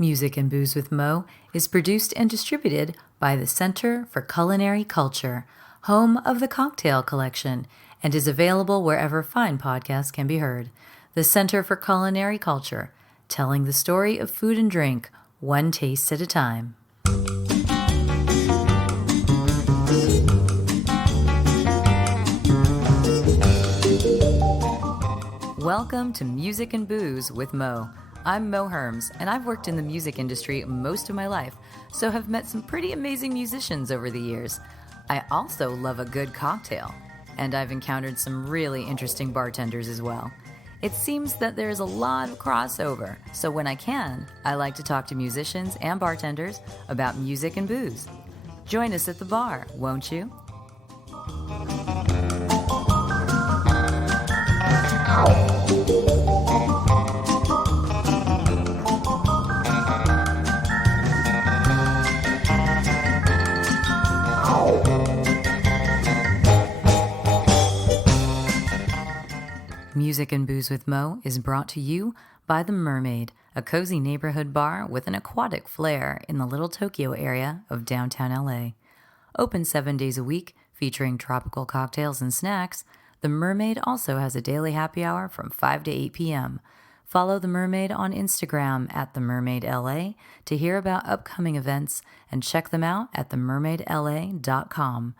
Music and Booze with Mo is produced and distributed by the Center for Culinary Culture, home of the Cocktail Collection, and is available wherever fine podcasts can be heard. The Center for Culinary Culture, telling the story of food and drink, one taste at a time. Welcome to Music and Booze with Mo. I'm Mo Herms, and I've worked in the music industry most of my life, so have met some pretty amazing musicians over the years. I also love a good cocktail, and I've encountered some really interesting bartenders as well. It seems that there's a lot of crossover, so when I can, I like to talk to musicians and bartenders about music and booze. Join us at the bar, won't you? Music and Booze with Mo is brought to you by The Mermaid, a cozy neighborhood bar with an aquatic flair in the Little Tokyo area of downtown LA. Open 7 days a week, featuring tropical cocktails and snacks, The Mermaid also has a daily happy hour from 5 to 8 p.m. Follow The Mermaid on Instagram at TheMermaidLA to hear about upcoming events and check them out at themermaidla.com.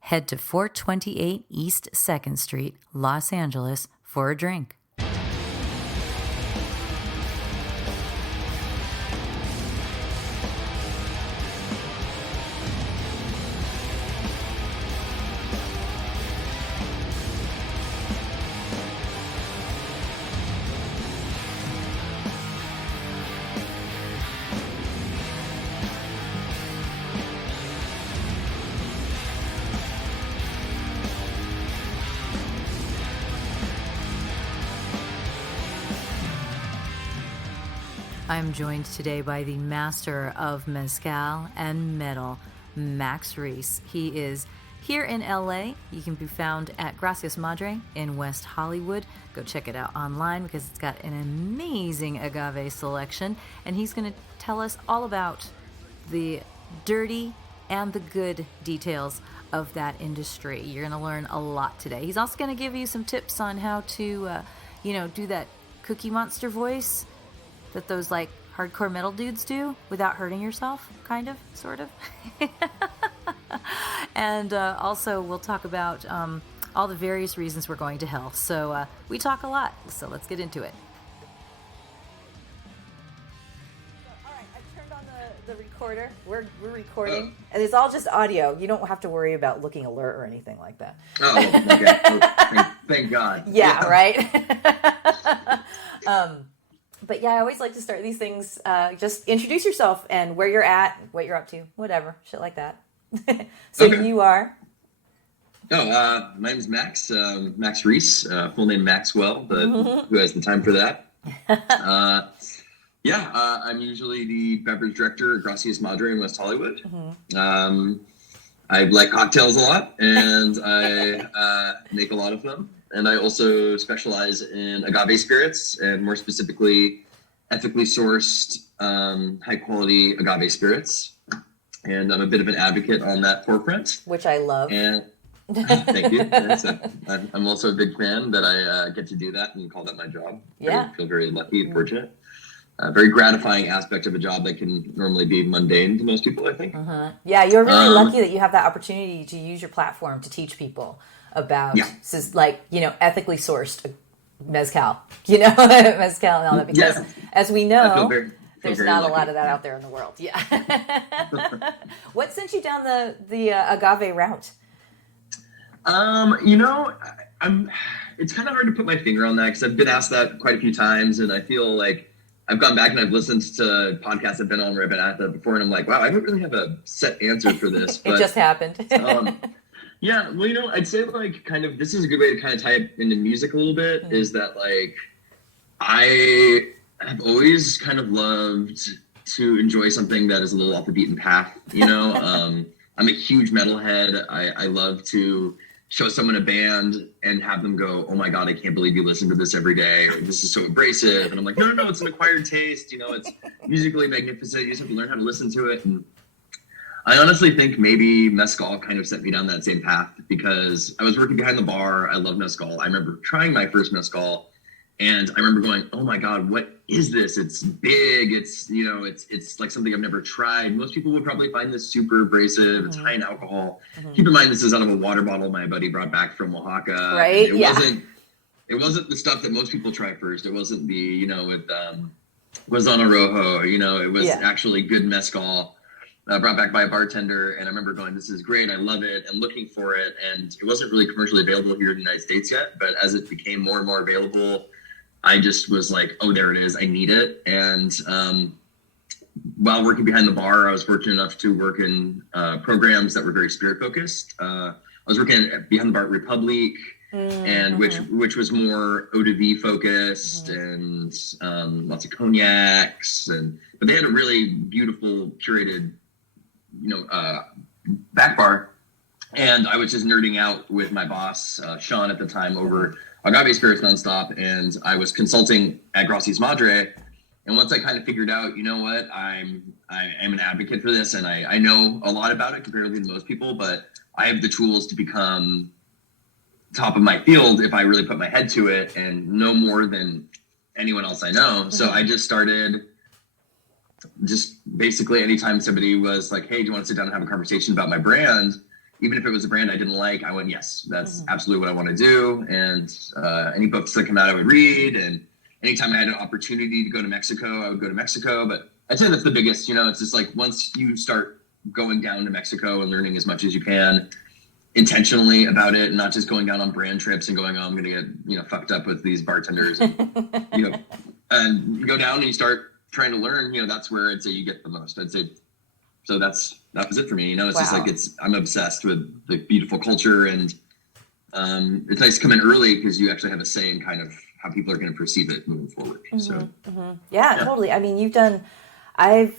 Head to 428 East 2nd Street, Los Angeles, for a drink. I'm joined today by the master of mezcal and metal, Max Reis. He is here in LA. You can be found at Gracias Madre in West Hollywood. Go check it out online because it's got an amazing agave selection. And he's going to tell us all about the dirty and the good details of that industry. You're going to learn a lot today. He's also going to give you some tips on how to, do that Cookie Monster voice that those like hardcore metal dudes do without hurting yourself, kind of, sort of. And also we'll talk about all the various reasons we're going to hell. So we talk a lot, so let's get into it. All right, I turned on the recorder. We're recording, and it's all just audio. You don't have to worry about looking alert or anything like that. Oh, okay. Thank God. Yeah, right? But yeah, I always like to start these things, just introduce yourself and where you're at, what you're up to, whatever, shit like that. So okay. You are? Oh, my name's Max, Max Reis, full name Maxwell, but who has the time for that? I'm usually the beverage director at Gracias Madre in West Hollywood. I like cocktails a lot, and I make a lot of them. And I also specialize in agave spirits, and more specifically, ethically sourced, high-quality agave spirits. And I'm a bit of an advocate on that forefront. Which I love. And thank you. I'm also a big fan that I get to do that and call that my job. Yeah. I feel very lucky and fortunate. Very gratifying aspect of a job that can normally be mundane to most people, I think. Yeah, you're really lucky that you have that opportunity to use your platform to teach people about ethically sourced mezcal, mezcal and all that, because as we know, there's not a lot of that out there in the world. Yeah. What sent you down the agave route? It's kind of hard to put my finger on that because I've been asked that quite a few times, and I feel like I've gone back and I've listened to podcasts I've been on where I've been at that before, and I'm like, wow, I don't really have a set answer for this. It just happened. Yeah, well, I'd say this is a good way to kind of tie it into music a little bit, is that I have always kind of loved to enjoy something that is a little off the beaten path, I'm a huge metalhead. I love to show someone a band and have them go, oh my God, I can't believe you listen to this every day, or this is so abrasive. And I'm like, no, it's an acquired taste. You know, it's musically magnificent. You just have to learn how to listen to it. And I honestly think maybe mezcal kind of sent me down that same path, because I was working behind the bar. I love mezcal. I remember trying my first mezcal, and I remember going, oh my God, what is this? It's big. It's, you know, it's like something I've never tried. Most people would probably find this super abrasive. It's high in alcohol. Keep in mind, this is out of a water bottle my buddy brought back from Oaxaca. Right. It wasn't the stuff that most people try first. It wasn't the, you know, with Guazana Rojo, you know, it was actually good mezcal. Brought back by a bartender, and I remember going, this is great, I love it, and looking for it, and it wasn't really commercially available here in the United States yet, but as it became more and more available, I just was like, oh, there it is, I need it. And while working behind the bar, I was fortunate enough to work in programs that were very spirit focused. I was working behind the bar at Republique, and which was more eau de vie focused, and lots of cognacs, but they had a really beautiful curated, you know, back bar. And I was just nerding out with my boss, Sean, at the time, over agave spirits nonstop. And I was consulting at Gracias Madre. And once I kind of figured out, you know what, I am an advocate for this, and I know a lot about it comparatively to most people, but I have the tools to become top of my field if I really put my head to it, and know more than anyone else I know. So I just started, just basically anytime somebody was like, hey, do you want to sit down and have a conversation about my brand? Even if it was a brand I didn't like, I went, yes, that's absolutely what I want to do. And any books that come out, I would read. And anytime I had an opportunity to go to Mexico, I would go to Mexico. But I'd say that's the biggest, you know, it's just like once you start going down to Mexico and learning as much as you can intentionally about it, and not just going down on brand trips and going, oh, I'm going to get, you know, fucked up with these bartenders, and, you know, and you go down and you start trying to learn, you know, that's where I'd say you get the most. I'd say, so that was it for me. You know, it's just like, I'm obsessed with the beautiful culture, and it's nice to come in early because you actually have a say in kind of how people are going to perceive it moving forward. Yeah, totally. I mean, I've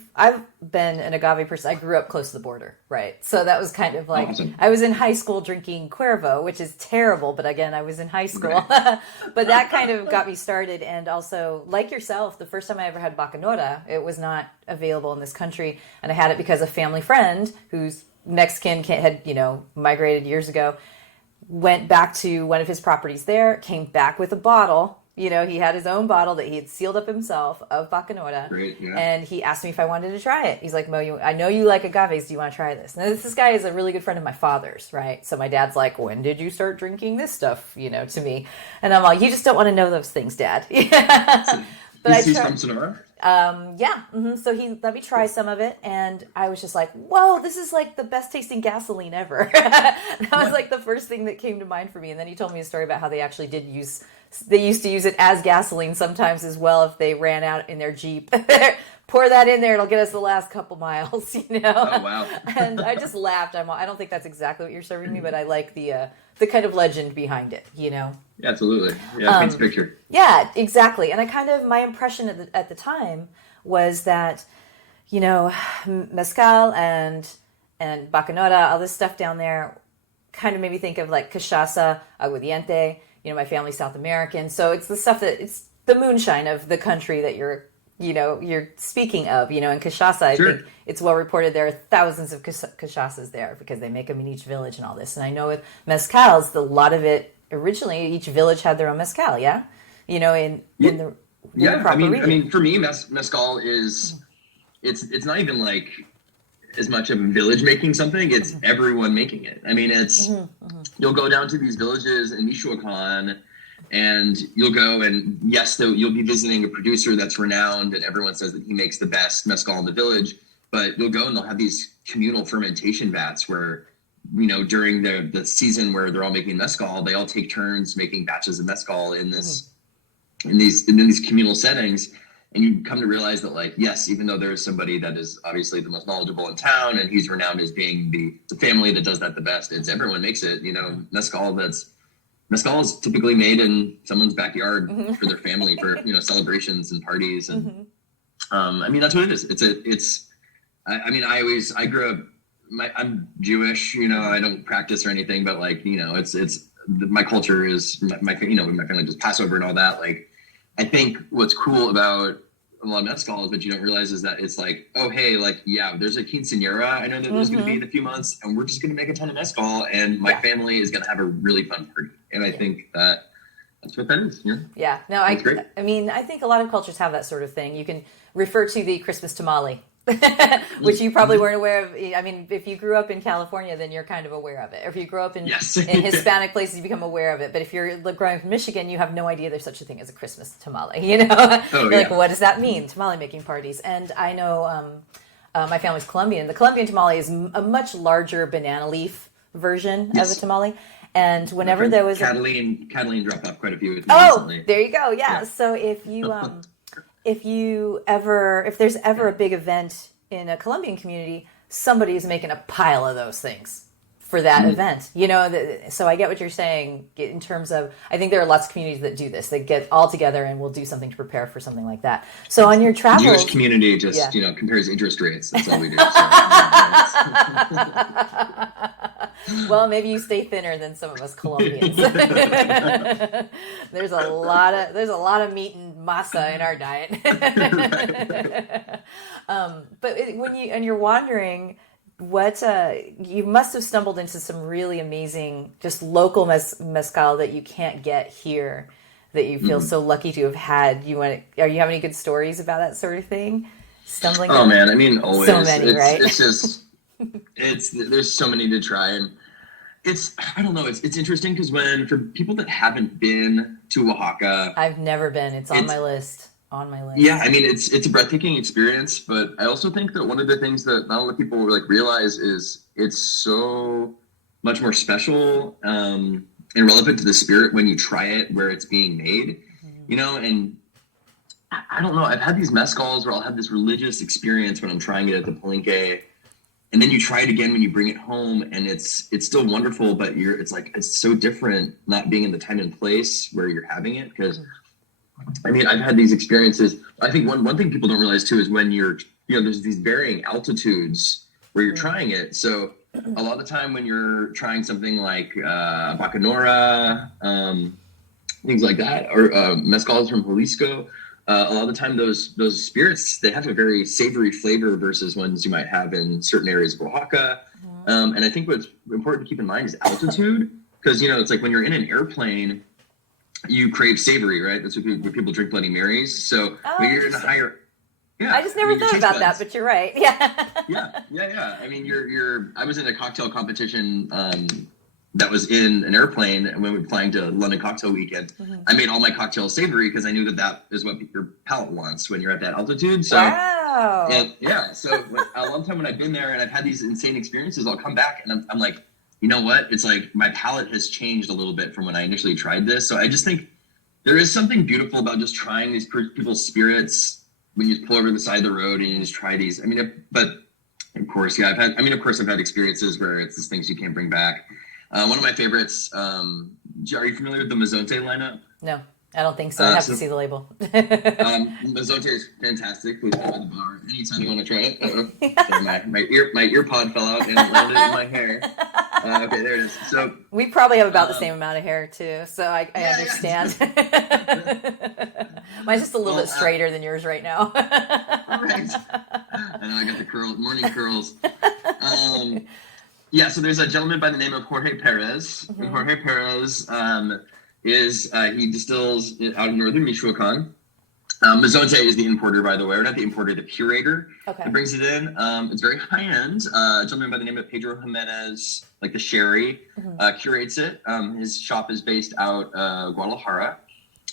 been an agave person. I grew up close to the border, right? So that was kind of like, awesome. I was in high school drinking Cuervo, which is terrible, but again, I was in high school. Right. But that kind of got me started. And also, like yourself, the first time I ever had Bacanora, it was not available in this country. And I had it because a family friend who's Mexican, had, you know, migrated years ago, went back to one of his properties there, came back with a bottle. You know, he had his own bottle that he had sealed up himself of Bacanora. Great, yeah. And he asked me if I wanted to try it. He's like, Mo, I know you like agaves. Do you want to try this? Now, this guy is a really good friend of my father's, right? So my dad's like, when did you start drinking this stuff, you know, to me? And I'm like, you just don't want to know those things, Dad. But he's from Sonora? So he let me try some of it, and I was just like, whoa, this is like the best tasting gasoline ever. That was like the first thing that came to mind for me. And then he told me a story about how they actually they used to use it as gasoline sometimes as well if they ran out in their Jeep. Pour that in there, it'll get us the last couple miles, you know? Oh, wow. And I just laughed. I don't think that's exactly what you're serving me, but I like the kind of legend behind it, you know? Yeah, absolutely. Yeah, paints a picture. Yeah, exactly. And my impression at the time was that, you know, mezcal and bacanora, all this stuff down there kind of made me think of like cachaça, aguardiente. You know, my family's South American. So it's the stuff it's the moonshine of the country that you're speaking of, you know, and cachaça, I think it's well reported there are thousands of cachaças there because they make them in each village and all this. And I know with mezcals, a lot of it, originally, each village had their own mezcal, yeah? You know, in the proper region. I mean, for me, mezcal is, it's not even like as much of a village making something, it's everyone making it. I mean, it's, you'll go down to these villages in Michoacan, and you'll go and yes, you'll be visiting a producer that's renowned and everyone says that he makes the best mezcal in the village, but you'll go and they'll have these communal fermentation vats where, you know, during the season where they're all making mezcal, they all take turns making batches of mezcal in these communal settings. And you come to realize that, like, yes, even though there's somebody that is obviously the most knowledgeable in town and he's renowned as being the family that does that the best, it's everyone makes it, you know, mezcal is typically made in someone's backyard for their family for, you know, celebrations and parties. And I mean, that's what it is. I grew up I'm Jewish, I don't practice or anything, but like, it's my culture is my family does Passover and all that. Like, I think what's cool about a lot of mezcal is that you don't realize is that it's like, oh, hey, like, yeah, there's a quinceañera. I know that there's going to be in a few months, and we're just going to make a ton of mezcal, and my family is going to have a really fun party. And I think that's what that is. Yeah. No, I mean, I think a lot of cultures have that sort of thing. You can refer to the Christmas tamale, which you probably weren't aware of. I mean, if you grew up in California, then you're kind of aware of it. Or if you grew up in Hispanic places, you become aware of it. But if you're growing up in Michigan, you have no idea there's such a thing as a Christmas tamale. You're like, what does that mean? Tamale making parties. And I know my family's Colombian. The Colombian tamale is a much larger banana leaf version of a tamale. And whenever there was Cataline dropped off quite a few with me recently. There you go. Yeah. So if you if there's ever a big event in a Colombian community, somebody is making a pile of those things for that event. So I get what you're saying in terms of, I think there are lots of communities that do this. They get all together and will do something to prepare for something like that. So on your travels, the Jewish community just compares interest rates. That's all we do. Well, maybe you stay thinner than some of us Colombians. There's a lot of meat and masa in our diet. But when you're wandering, what you must have stumbled into some really amazing, just local mezcal that you can't get here, that you feel so lucky to have had. Are you have any good stories about that sort of thing? Stumbling. Oh man, I mean, always. So many, right? It's just. There's so many to try, and I don't know, it's interesting because for people that haven't been to Oaxaca, I've never been. It's on my list. Yeah, I mean, it's a breathtaking experience, but I also think that one of the things that not a lot of people realize is it's so much more special and relevant to the spirit when you try it where it's being made, and I don't know, I've had these mezcals where I'll have this religious experience when I'm trying it at the Palenque. And then you try it again when you bring it home, and it's still wonderful, but it's so different not being in the time and place where you're having it. Because I mean, I've had these experiences. I think one thing people don't realize too is when there's these varying altitudes where you're trying it. So a lot of the time when you're trying something like Bacanora, things like that, or mezcals from Jalisco. A lot of the time, those spirits, they have a very savory flavor versus ones you might have in certain areas of Oaxaca. And I think what's important to keep in mind is altitude, because it's like when you're in an airplane, you crave savory, right? That's what people drink Bloody Marys. So when you're in a higher, I just never thought about that, but you're right. Yeah. Yeah. I mean, I was in a cocktail competition. That was in an airplane when we were flying to London Cocktail Weekend. I made all my cocktails savory because I knew that is what your palate wants when you're at that altitude. So, wow. So a long time when I've been there and I've had these insane experiences, I'll come back and I'm like, you know what? It's like my palate has changed a little bit from when I initially tried this. So I just think there is something beautiful about just trying these people's spirits when you pull over the side of the road and you just try these. I mean, but of course, I've had experiences where it's just things you can't bring back. One of my favorites, are you familiar with the Mazonte lineup? No, I don't think so. I have to see the label. Mazonte is fantastic. Please come by the bar anytime you want to try it. My ear pod fell out and landed in my hair. Okay, there it is. So we probably have about the same amount of hair too, so I understand. Mine's just a little bit straighter than yours right now. Right. I know, I got the morning curls. Yeah, so there's a gentleman by the name of Jorge Perez. And Jorge Perez he distills out of northern Michoacan. Mazonte is the importer, by the way, or not the importer, the curator that brings it in. It's very high end. A gentleman by the name of Pedro Jimenez, like the sherry, curates it. His shop is based out Guadalajara.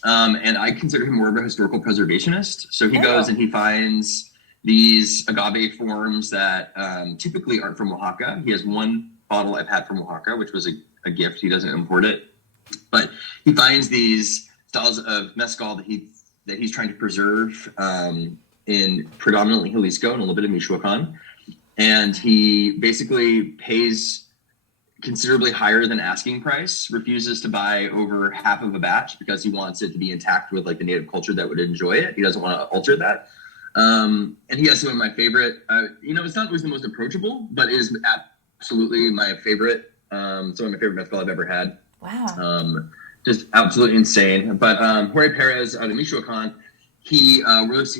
And I consider him more of a historical preservationist. So he goes and he finds these agave forms that typically aren't from Oaxaca. He has one bottle I've had from Oaxaca, which was a gift. He doesn't import it. But he finds these styles of mezcal that he's trying to preserve in predominantly Jalisco and a little bit of Michoacan. And he basically pays considerably higher than asking price, refuses to buy over half of a batch because he wants it to be intact with like the native culture that would enjoy it. He doesn't want to alter that. And he has some of my favorite, it's not always the most approachable, but it is absolutely my favorite. Some of my favorite mezcal I've ever had. Wow. Just absolutely insane. But Jorge Perez out of Michoacan, he lives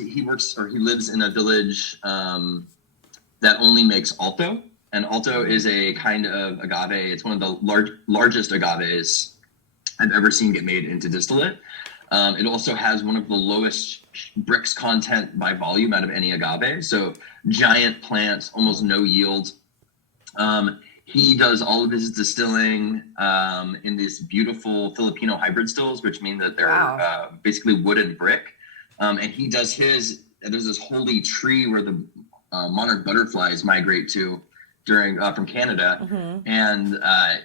in a village that only makes Alto. And Alto is a kind of agave. It's one of the largest agaves I've ever seen get made into distillate. It also has one of the lowest Brix content by volume out of any agave. So giant plants, almost no yield. He does all of his distilling in these beautiful Filipino hybrid stills, which mean that they're basically wood and brick. And he does there's this holy tree where the monarch butterflies migrate to from Canada. And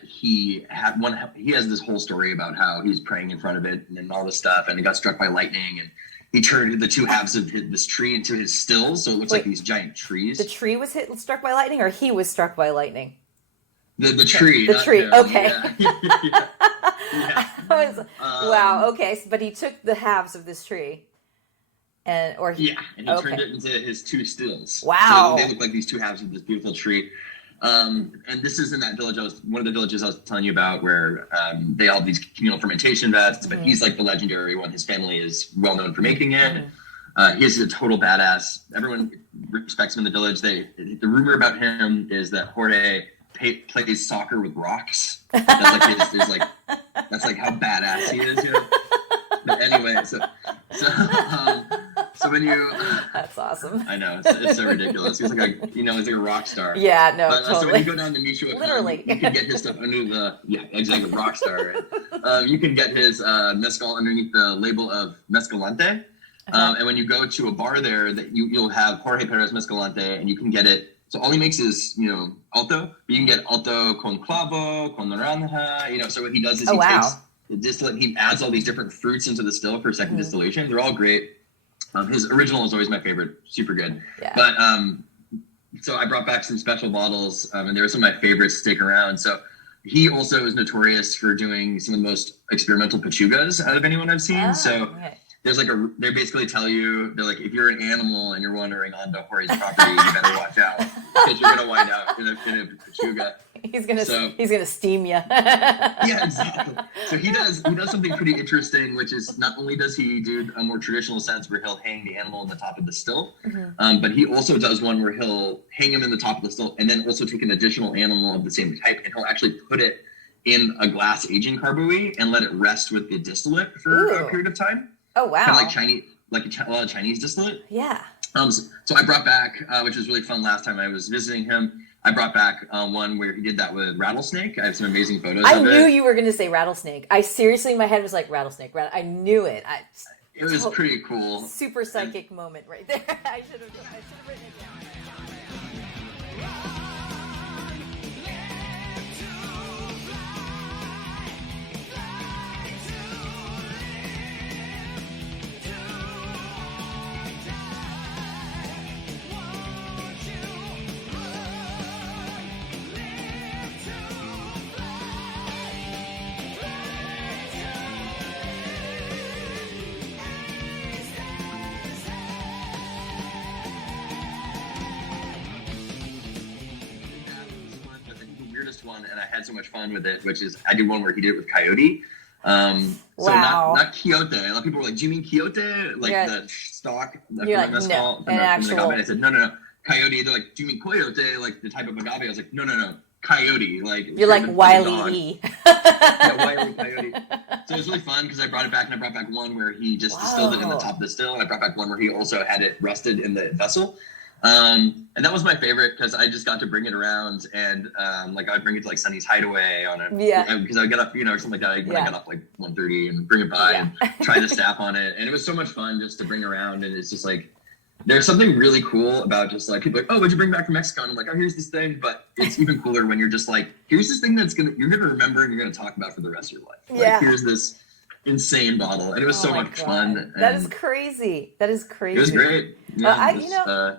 he has this whole story about how he was praying in front of it and all this stuff, and he got struck by lightning, and he turned the two halves of this tree into his stills, so it looks like these giant trees. The tree was struck by lightning, or he was struck by lightning? The tree. The tree. Him. Okay. Yeah. Wow. Okay. But he took the halves of this tree, and he turned it into his two stills. Wow. So they look like these two halves of this beautiful tree. And this is in that village one of the villages I was telling you about, where they all have these communal fermentation vats, but he's like the legendary one. His family is well known for making it. He's a total badass. Everyone respects him in the village. The rumor about him is that Jorge plays soccer with rocks. That's like how badass he is, But anyway, so when you that's awesome. I know it's so ridiculous. He's like a rock star. Yeah, no, but, totally. So when you go down to Michoacan, literally, you can get his stuff under exactly, rock star. Right? You can get his mezcal underneath the label of Mezcalante. And when you go to a bar there, that you'll have Jorge Perez Mezcalante, and you can get it. So all he makes is, Alto, but you can get Alto con clavo, con naranja, so what he does is he takes the distillate, he adds all these different fruits into the still for second distillation. They're all great. His original is always my favorite, super good. Yeah. But so I brought back some special bottles, and they were some of my favorites to stick around. So he also is notorious for doing some of the most experimental pechugas out of anyone I've seen. There's they basically tell you, they're like, if you're an animal and you're wandering onto Jorge's property, you better watch out, because you're gonna wind out in a pechuga. He's gonna steam you. Yeah, exactly. So he does something pretty interesting, which is not only does he do a more traditional sense where he'll hang the animal in the top of the still, but he also does one where he'll hang him in the top of the still and then also take an additional animal of the same type, and he'll actually put it in a glass aging carboy and let it rest with the distillate for a period of time. Oh wow! Kind of like Chinese, a lot of Chinese distillate. Yeah. So I brought back, which was really fun last time I was visiting him. I brought back one where he did that with rattlesnake. I have some amazing photos of it. I knew you were going to say rattlesnake. I seriously, my head was like rattlesnake. I knew it. It was pretty cool. Super psychic moment right there. I should have written it down. One, and I had so much fun with it, which is I did one where he did it with coyote. So wow. not quiote. A lot of people were like, "Do you mean quiote? Like the stock?" You're like, no, an actual. I said, no. Coyote. They're like, "Do you mean coyote? Like the type of agave?" I was like, no. Coyote. Like you're like Wile E. Yeah, Wile E. Coyote. So it was really fun because I brought it back, and I brought back one where he just distilled it in the top of the still, and I brought back one where he also had it rested in the vessel. And that was my favorite because I just got to bring it around, and I'd bring it to like Sunny's Hideaway on it. Yeah. Because I get up, or something like that. I got up like 1:30 and bring it by and try the staff on it, and it was so much fun just to bring around. And it's just like there's something really cool about just like people like, "Oh, what'd you bring back from Mexico?" And I'm like, "Oh, here's this thing." But it's even cooler when you're just like, "Here's this thing you're gonna remember and you're gonna talk about for the rest of your life." Like, here's this insane bottle, and it was so much fun. That is crazy. That is crazy. It was great. Yeah, I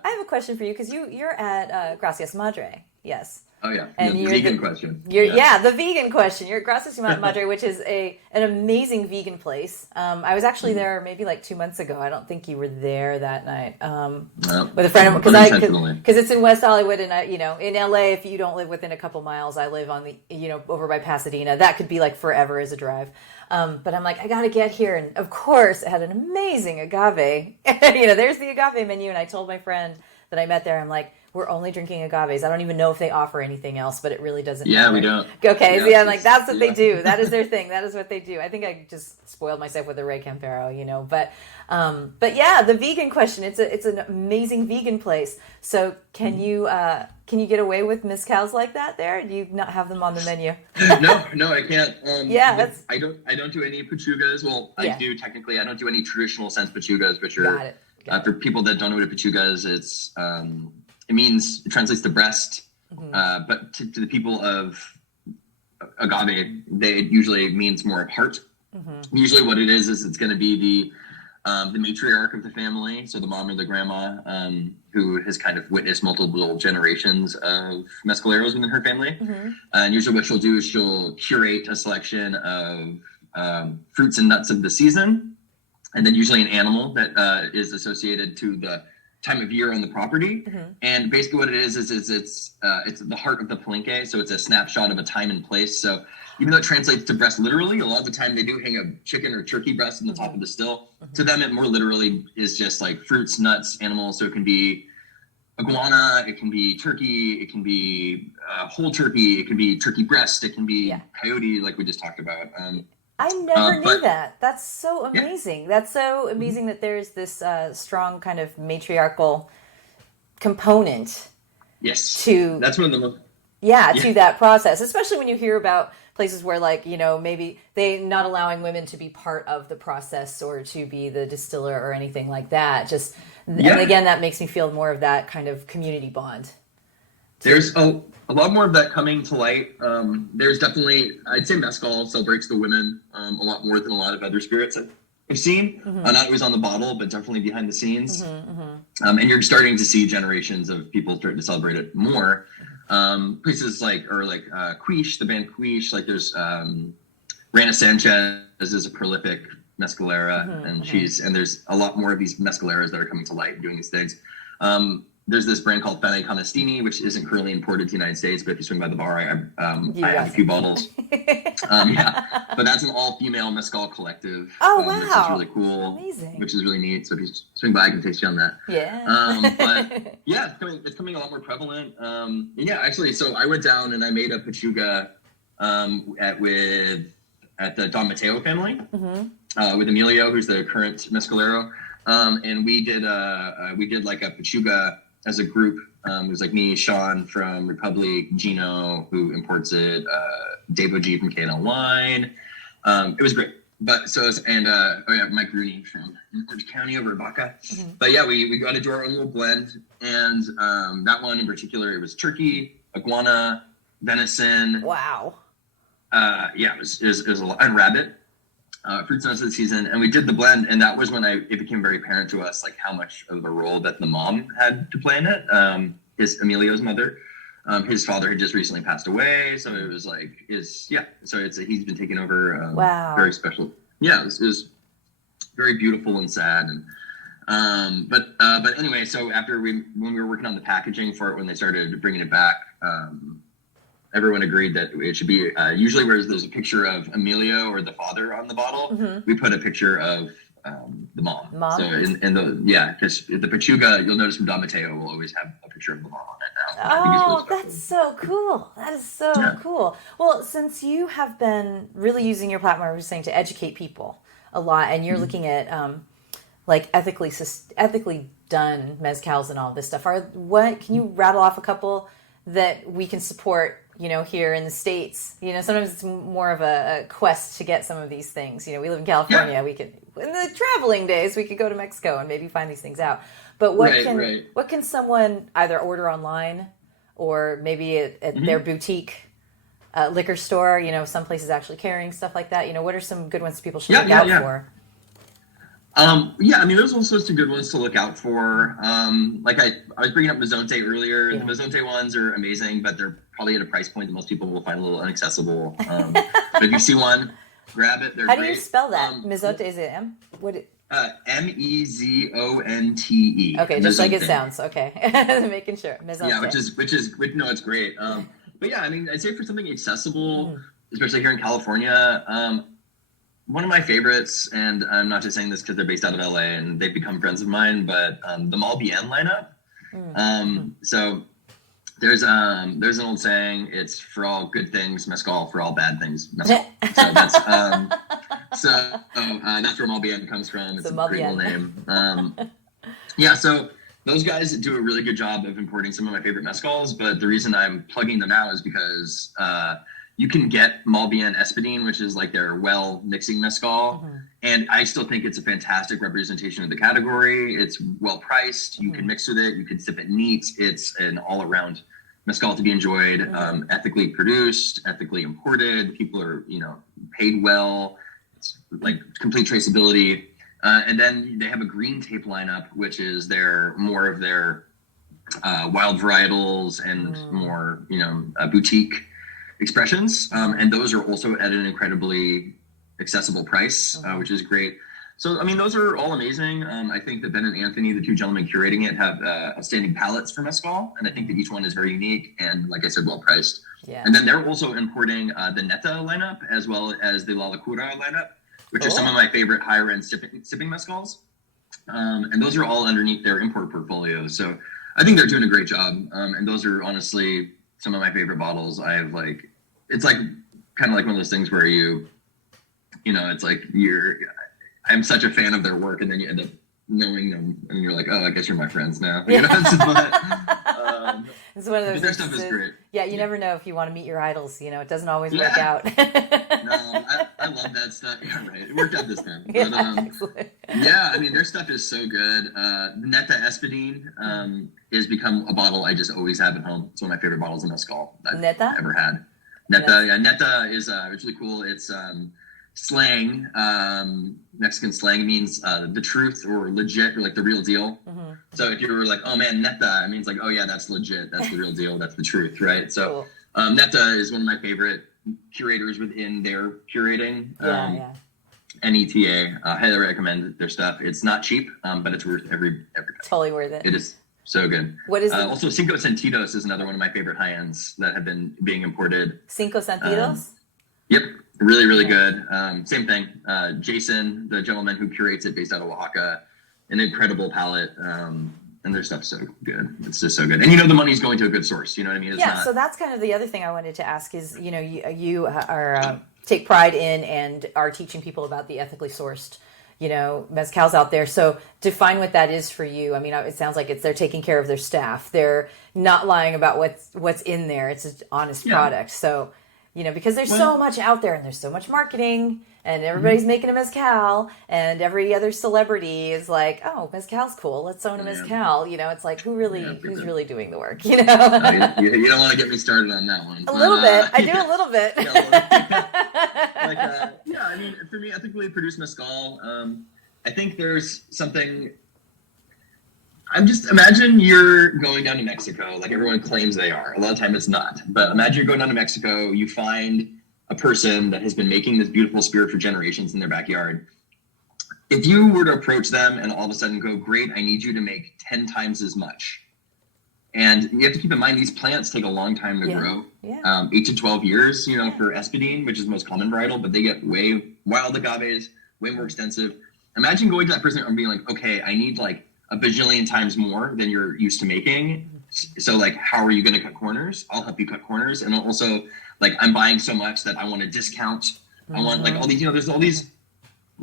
have a question for you because you're at Gracias Madre, Yes. Oh yeah, And the you're vegan question. The vegan question. You're at Gracias Madre, which is an amazing vegan place. I was actually there maybe like 2 months ago. I don't think you were there that night. With a friend of because it's in West Hollywood, and in LA, if you don't live within a couple miles, I live on the over by Pasadena. That could be like forever as a drive. But I'm like, I got to get here, and of course, it had an amazing agave. There's the agave menu, and I told my friend that I met there, I'm like, we're only drinking agaves. I don't even know if they offer anything else, but it really doesn't matter. We don't. Okay, yeah, I'm like, that's what they do. That is their thing. That is what they do. I think I just spoiled myself with the Ray Campero, But yeah, the vegan question. It's an amazing vegan place. So can you get away with mezcals like that there? Do you not have them on the menu? No, I can't. I don't do any pechugas. Well, I do technically. I don't do any traditional sense pechugas, which are Got it. For people that don't know what a pechuga is, it's it translates to breast, but to the people of agave, it usually means more of heart. Usually what it is it's going to be the matriarch of the family, so the mom or the grandma, who has kind of witnessed multiple generations of mescaleros within her family. And usually what she'll do is she'll curate a selection of fruits and nuts of the season, and then usually an animal that is associated to the time of year on the property. And basically what it is it's the heart of the palenque, so it's a snapshot of a time and place. So even though it translates to breast literally, a lot of the time they do hang a chicken or turkey breast on the top of the still. To them, it more literally is just like fruits, nuts, animals. So it can be iguana, it can be turkey, it can be whole turkey, it can be turkey breast, it can be coyote, like we just talked about. I never knew that. That's so amazing. That's so amazing that there's this strong kind of matriarchal component. Yes. That's one of the most. To that process, especially when you hear about places where maybe they not allowing women to be part of the process or to be the distiller or anything like that. And again, that makes me feel more of that kind of community bond. There's a lot more of that coming to light. There's definitely, I'd say mezcal celebrates the women a lot more than a lot of other spirits I've seen. Not always on the bottle, but definitely behind the scenes. And you're starting to see generations of people starting to celebrate it more. Places like Quiche, the band Quiche, like there's Rana Sanchez is a prolific mescalera, and there's a lot more of these mescaleras that are coming to light and doing these things. There's this brand called Pane Canestini, which isn't currently imported to the United States, but if you swing by the bar, I have a few bottles. But that's an all-female mezcal collective. Oh, wow. Which is really cool. Amazing. Which is really neat. So if you swing by, I can taste you on that. Yeah. But yeah, it's coming a lot more prevalent. Actually, so I went down and I made a pechuga at the Don Mateo family with Emilio, who's the current mescalero. And we did like a pechuga as a group. It was like me, Sean from Republic, Gino, who imports it, Davo G from KNL Wine. It was great. But Mike Rooney from Orange County over at Baca. But yeah, we got to do our own little blend. And that one in particular, it was turkey, iguana, venison. Wow. It was a lot, and rabbit. Fruits and nuts of the season, and we did the blend, and that was when it became very apparent to us like how much of a role that the mom had to play in it. Is Emilio's mother. His father had just recently passed away, so it was like he's been taking over. Wow. Very special. Yeah, it was very beautiful and sad, and but anyway, so when we were working on the packaging for it, when they started bringing it back, everyone agreed that it should be usually where there's a picture of Emilio or the father on the bottle, we put a picture of the mom. So because the pechuga, you'll notice from Don Mateo will always have a picture of the mom on it now. Oh, that's so cool. That is so cool. Well, since you have been really using your platform, I was saying, to educate people a lot, and you're looking at like ethically done mezcals and all this stuff. Can you rattle off a couple that we can support, here in the States? Sometimes it's more of a quest to get some of these things. We live in California. We could, in the traveling days, we could go to Mexico and maybe find these things out. But what can someone either order online or maybe at their boutique liquor store? Some places actually carrying stuff like that. What are some good ones people should look out for? Yeah, I mean, there's all sorts of good ones to look out for. Like I was bringing up Mezonte earlier. Yeah. The Mezonte ones are amazing, but they're probably at a price point that most people will find a little inaccessible. But if you see one, grab it. They're How great. do you spell that? Mezonte, is it M? Mezonte. Okay, just like it Mezonte. sounds. Okay, making sure. Mezonte. Yeah, which no, it's great. But yeah, I mean, I'd say for something accessible, especially here in California, one of my favorites, and I'm not just saying this because they're based out of LA and they've become friends of mine, but the Mal Bien lineup. So there's an old saying: "It's for all good things mezcal, for all bad things mezcal." So that's where Mal Bien comes from. It's a great little name. Yeah, so those guys do a really good job of importing some of my favorite mezcals, but the reason I'm plugging them out is because you can get Mal Bien Espadín, which is like their well mixing mezcal, and I still think it's a fantastic representation of the category. It's well priced. You can mix with it. You can sip it neat. It's an all around mezcal to be enjoyed, ethically produced, ethically imported. People are paid well. It's like complete traceability. And then they have a green tape lineup, which is more of their wild varietals and more, boutique expressions. And those are also at an incredibly accessible price, which is great. So, I mean, those are all amazing. I think that Ben and Anthony, the two gentlemen curating it, have outstanding palettes for mezcal. And I think that each one is very unique and, like I said, well priced. Yeah. And then they're also importing the Neta lineup as well as the La Locura lineup, which are some of my favorite higher end sipping mezcals. And those are all underneath their import portfolio. So I think they're doing a great job. And those are honestly some of my favorite bottles. It's like kind of like one of those things where it's like I'm such a fan of their work, and then you end up knowing them, and you're like, oh, I guess you're my friends now. Yeah. It's one of those. their stuff is great. Yeah, you never know if you want to meet your idols. It doesn't always work out. No, I love that stuff. Yeah, right. It worked out this time. But, I mean, their stuff is so good. Neta Espadín has become a bottle I just always have at home. It's one of my favorite bottles of mezcal I've ever had. Neta is it's really cool. It's slang. Mexican slang means the truth or legit or like the real deal. So if you were like, oh man, neta, it means like, oh yeah, that's legit. That's the real deal. That's the truth, right? So Neta is one of my favorite curators within their curating. NETA. Highly recommend their stuff. It's not cheap, but it's worth every penny. Totally worth it. It is so good. What is also Cinco Sentidos is another one of my favorite high ends that have been being imported. Cinco Sentidos? Yep. Really, really good. Same thing. Jason, the gentleman who curates it based out of Oaxaca, an incredible palette. And their stuff's so good. It's just so good. And the money's going to a good source. You know what I mean? It's so that's kind of the other thing I wanted to ask is, you are take pride in and are teaching people about the ethically sourced, mezcals out there. So define what that is for you. I mean, it sounds like they're taking care of their staff. They're not lying about what's in there. It's an honest product. So, because there's so much out there and there's so much marketing and everybody's making a mezcal and every other celebrity is like, oh, mezcal's cool. Let's own a mezcal. It's like, who's really doing the work? You don't want to get me started on that one. A little bit. I do a little bit. I mean, for me, ethically produced mezcal, I think there's something. Imagine you're going down to Mexico, like everyone claims they are. A lot of time it's not. But imagine you're going down to Mexico, you find a person that has been making this beautiful spirit for generations in their backyard. If you were to approach them and all of a sudden go, great, I need you to make 10 times as much. And you have to keep in mind, these plants take a long time to grow. 8 to 12 years, for Espadín, which is the most common varietal, but they get wild agaves, way more extensive. Imagine going to that person and being like, okay, I need like a bajillion times more than you're used to making. So like, how are you going to cut corners? I'll help you cut corners. And also like, I'm buying so much that I want to discount. I want like all these, there's all these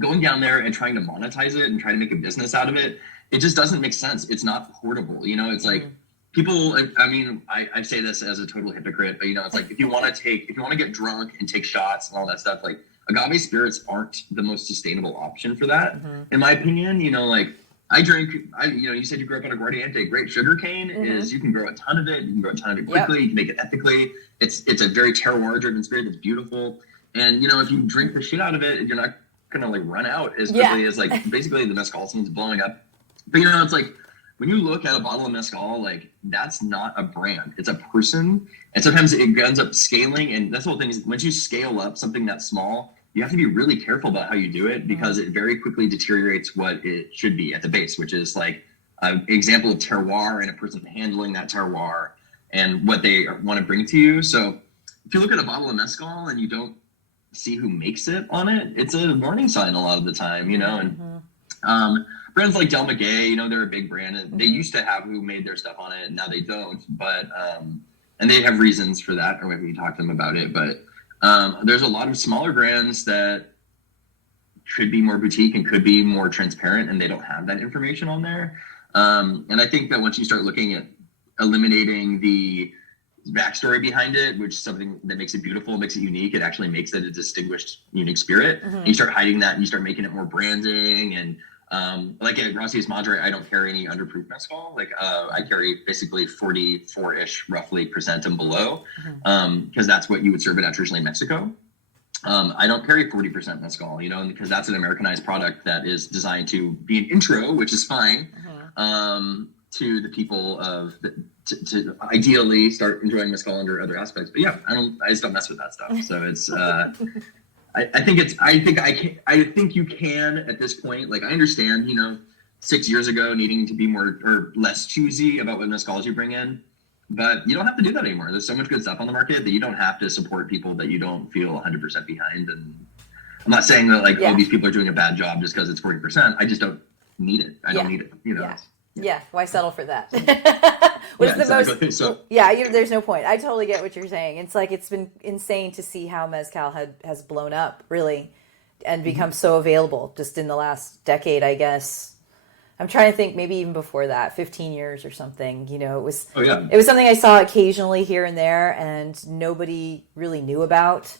going down there and trying to monetize it and try to make a business out of it. It just doesn't make sense. It's not portable. It's like people, I mean, I say this as a total hypocrite, but it's like, if you want to get drunk and take shots and all that stuff, like agave spirits aren't the most sustainable option for that. In my opinion, like, you said you grew up on aguardiente. Great sugar cane is you can grow a ton of it. You can grow a ton of it quickly. You can make it ethically. It's a very terroir driven spirit that's beautiful. And if you drink the shit out of it, you're not gonna like run out as quickly as like basically the mezcal season's blowing up. But you know, it's like when you look at a bottle of mezcal, like that's not a brand, it's a person. And sometimes it ends up scaling, and that's the whole thing is once you scale up something that small, you have to be really careful about how you do it, because it very quickly deteriorates what it should be at the base, which is like an example of terroir and a person handling that terroir and what they want to bring to you. So if you look at a bottle of mezcal and you don't see who makes it on it, it's a warning sign a lot of the time, you know. And brands like Del Maguey, you know, they're a big brand, and they used to have who made their stuff on it, and now they don't. But and they have reasons for that, or maybe we can talk to them about it. But there's a lot of smaller brands that could be more boutique and could be more transparent, and they don't have that information on there. And I think that once you start looking at eliminating the backstory behind it, which is something that makes it beautiful, makes it unique, it actually makes it a distinguished, unique spirit. And you start hiding that, and you start making it more branding. And like at Gracias Madre, I don't carry any underproof mezcal. Like I carry basically 44-ish roughly % and below, because that's what you would serve it at traditionally in Mexico. I don't carry 40% mezcal, you know, because that's an Americanized product that is designed to be an intro, which is fine, to the people of to ideally start enjoying mezcal under other aspects. But yeah, I just don't mess with that stuff. So it's I think you can at this point. Like I understand, you know, 6 years ago needing to be more or less choosy about what mezcals you bring in, but you don't have to do that anymore. There's so much good stuff on the market that you don't have to support people that you don't feel 100% behind. And I'm not saying that like, oh, these people are doing a bad job just because it's 40%. I just don't need it. I don't need it, you know. Yeah, why settle for that? What's the most? There's no point. I totally get what you're saying. It's like it's been insane to see how mezcal has blown up, really, and become so available just in the last decade, I guess. I'm trying to think, maybe even before that, 15 years or something. You know, it was something I saw occasionally here and there, and nobody really knew about.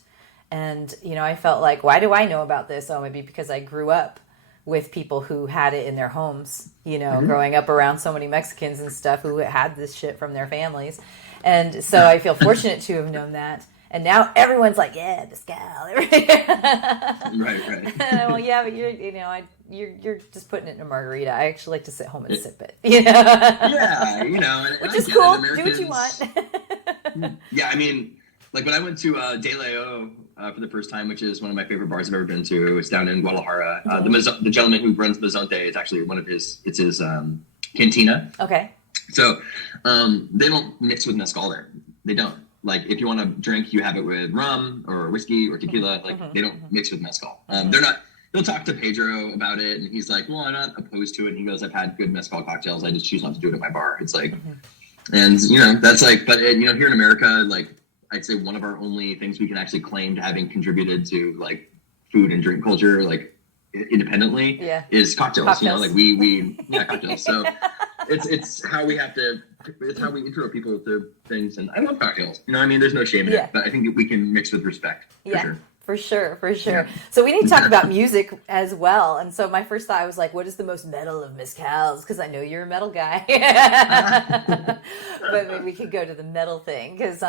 And you know, I felt like, why do I know about this? Oh, maybe because I grew up with people who had it in their homes, you know, growing up around so many Mexicans and stuff who had this shit from their families. And so I feel fortunate to have known that. And now everyone's like, yeah, mezcal. Right. Well, yeah, but you're just putting it in a margarita. I actually like to sit home and sip it. You know? Yeah, you know. Which is cool. Do what you want. Yeah, I mean, like when I went to De Leo for the first time, which is one of my favorite bars I've ever been to. It's down in Guadalajara. The gentleman who runs Mezonte is actually it's his cantina. Okay. So they don't mix with mezcal there. They don't. Like if you want to drink, you have it with rum or whiskey or tequila. Like they don't mix with mezcal. They'll talk to Pedro about it, and he's like, well, I'm not opposed to it. And he goes, I've had good mezcal cocktails. I just choose not to do it at my bar. It's like, and you know, that's like, but you know, here in America, like, I'd say one of our only things we can actually claim to having contributed to like food and drink culture, like independently, is cocktails. You know, like we cocktails. So it's how we intro people to things, and I love cocktails. You know, I mean, there's no shame in it, but I think we can mix with respect. For sure. Yeah. So we need to talk about music as well. And so my first thought, I was like, what is the most metal of mezcals? Because I know you're a metal guy. But maybe we could go to the metal thing. Because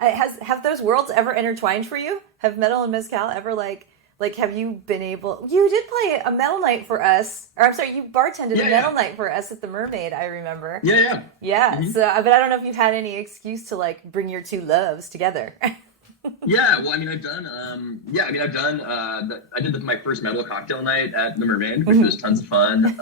have those worlds ever intertwined for you? Have metal and mezcal ever like have you been able? You did play a metal night for us, or I'm sorry, you bartended a metal night for us at the Mermaid. I remember. Yeah. So, but I don't know if you've had any excuse to like bring your two loves together. Yeah, well, I mean, I've done. I did my first metal cocktail night at the Mermaid, which was tons of fun.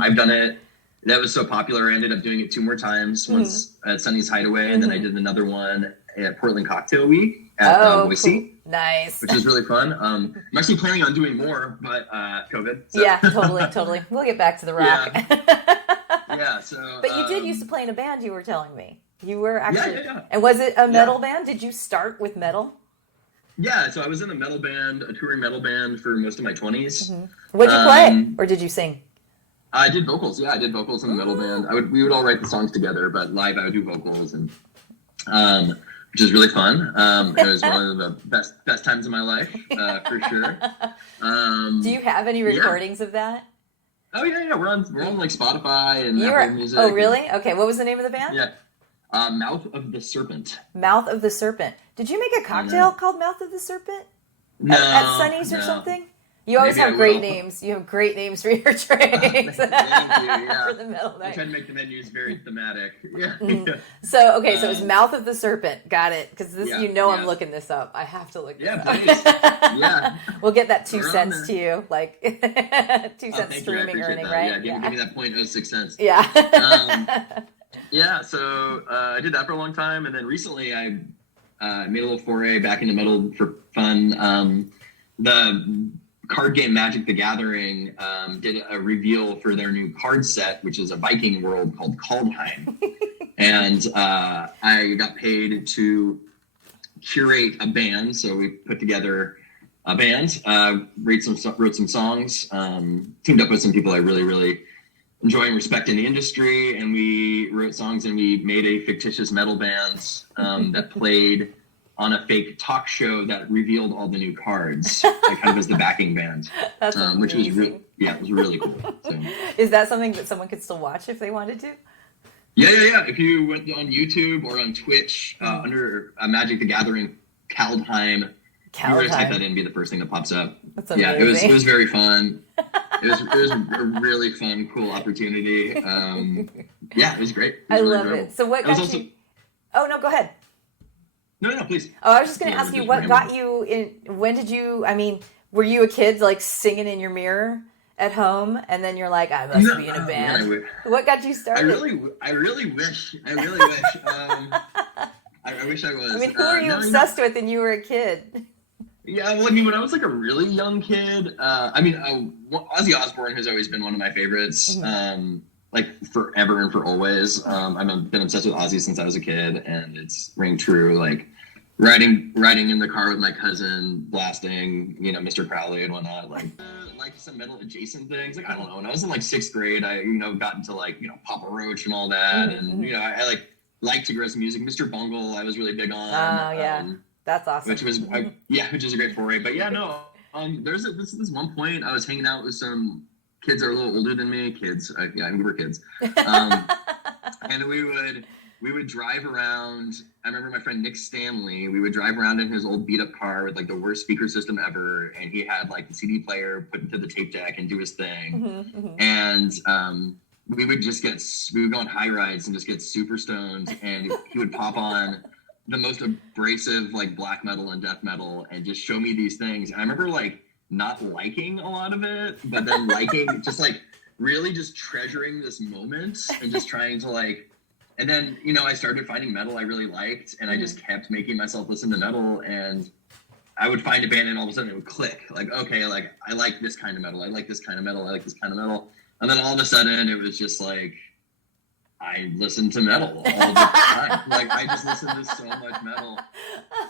I've done it. That was so popular. I ended up doing it 2 more times. Once at Sunny's Hideaway, and then I did another one at Portland Cocktail Week at Boise. Cool. Nice. Which is really fun. I'm actually planning on doing more, but COVID. So. Yeah, totally. We'll get back to the rock. Yeah. So. But you did used to play in a band. You were telling me. You were actually. Yeah. And was it a metal band? Did you start with metal? Yeah. So I was in a touring metal band for most of my 20s. What did you play, or did you sing? I did vocals. Yeah, I did vocals in the metal band. We would all write the songs together, but live I would do vocals, and which is really fun. It was one of the best times of my life, for sure. Do you have any recordings of that? Oh yeah. We're on like Spotify and Apple Music. Oh really? Okay. What was the name of the band? Yeah. Mouth of the Serpent. Mouth of the Serpent. Did you make a cocktail called Mouth of the Serpent? No. At Sunny's or something? You always Maybe have I great will. names. You have great names for your drinks. Thank you. Yeah. For the metal I night. try to make the menus very thematic. Yeah. So, okay, so it's Um, Mouth of the Serpent. Got it. Because this, yeah. I'm Yes. looking this up. I have to look this Yeah. up. Please. Yeah. We'll get that two We're on cents there. to you, like two Oh, cents thank you. I streaming appreciate earning, that. right? Yeah. Give me that 0.06 cents. Um, Yeah. yeah. So I did that for a long time, and then recently I made a little foray back into metal for fun. The card game Magic the Gathering did a reveal for their new card set, which is a Viking world called Kaldheim. And I got paid to curate a band. So we put together a band, wrote some songs, teamed up with some people I really, really enjoy and respect in the industry. And we wrote songs and we made a fictitious metal band that played on a fake talk show that revealed all the new cards, like kind of as the backing band, That's which was amazing. it was really cool. So. Is that something that someone could still watch if they wanted to? Yeah. If you went on YouTube or on Twitch under Magic the Gathering Kaldheim, if you were to type that in, it'd be the first thing that pops up. That's amazing. Yeah, it was very fun. It was a really fun, cool opportunity. Yeah, it was great. It was I really love enjoyable. it. So what got also, you? Oh no, go ahead. No, please. Oh, I was just going to Yeah, ask you just what ramble. got you in. When did you? I mean, were you a kid like singing in your mirror at home, and then you're like, I must be in a band? What got you started? I really wish. I wish I was. I mean, who were you obsessed with when you were a kid? Yeah, well, I mean, when I was like a really young kid, Ozzy Osbourne has always been one of my favorites, like forever and for always. I've been obsessed with Ozzy since I was a kid, and it's ring true. Like riding in the car with my cousin, blasting, Mr. Crowley and whatnot. Like some metal adjacent things. Like I don't know. When I was in like 6th grade, I got into like Papa Roach and all that, and I liked to grow some music. Mr. Bungle, I was really big on. Oh yeah. That's awesome. Which was a great foray. But yeah, no. There's this one point I was hanging out with some kids that are a little older than me. Kids, we were kids, and we would drive around. I remember my friend Nick Stanley. We would drive around in his old beat up car with like the worst speaker system ever, and he had like the CD player put into the tape deck and do his thing. And we would go on high rides and just get super stoned, and he would pop on the most abrasive like black metal and death metal and just show me these things. And I remember like not liking a lot of it, but then liking just like really just treasuring this moment and just trying to like, and then, I started finding metal I really liked, and I just kept making myself listen to metal, and I would find a band and all of a sudden it would click. Like, okay, like I like this kind of metal. I like this kind of metal. I like this kind of metal. And then all of a sudden it was just like, I listened to metal all the time. Like I just listened to so much metal.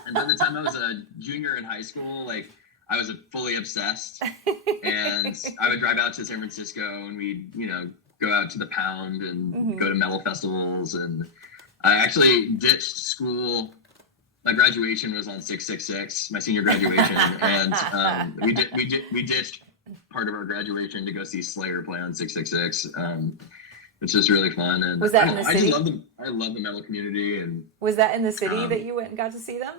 And by the time I was a junior in high school, like I was fully obsessed. And I would drive out to San Francisco and we'd, go out to the Pound and go to metal festivals. And I actually ditched school. My graduation was on 666, my senior graduation. And we ditched part of our graduation to go see Slayer play on 666. Which is really fun. And was that in the city? I love the metal community. And was that in the city that you went and got to see them?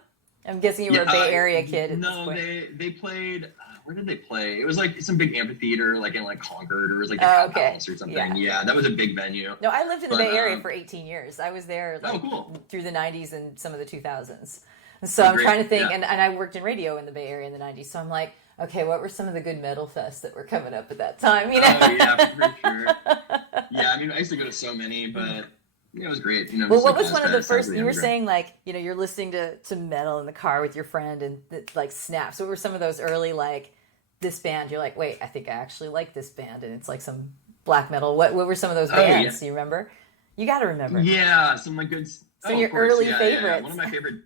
I'm guessing you were a Bay Area kid at this point. No, they played. Where did they play? It was like some big amphitheater, like in like Concord, or it was like the House or something. Yeah, that was a big venue. No, I lived in the Bay Area for 18 years. I was there cool. through the 90s and some of the 2000s. So I'm trying to think, and I worked in radio in the Bay Area in the 90s. So I'm like, okay, what were some of the good metal fests that were coming up at that time? Oh yeah, for sure. Yeah, I mean, I used to go to so many, but it was great. Well, what was one of the first? You were saying like, you're listening to metal in the car with your friend, and like snaps. What were some of those early like this band? You're like, wait, I think I actually like this band, and it's like some black metal. What were some of those bands? Do you remember? You got to remember. Yeah, some like good. So your early favorites. Yeah. One of my favorite.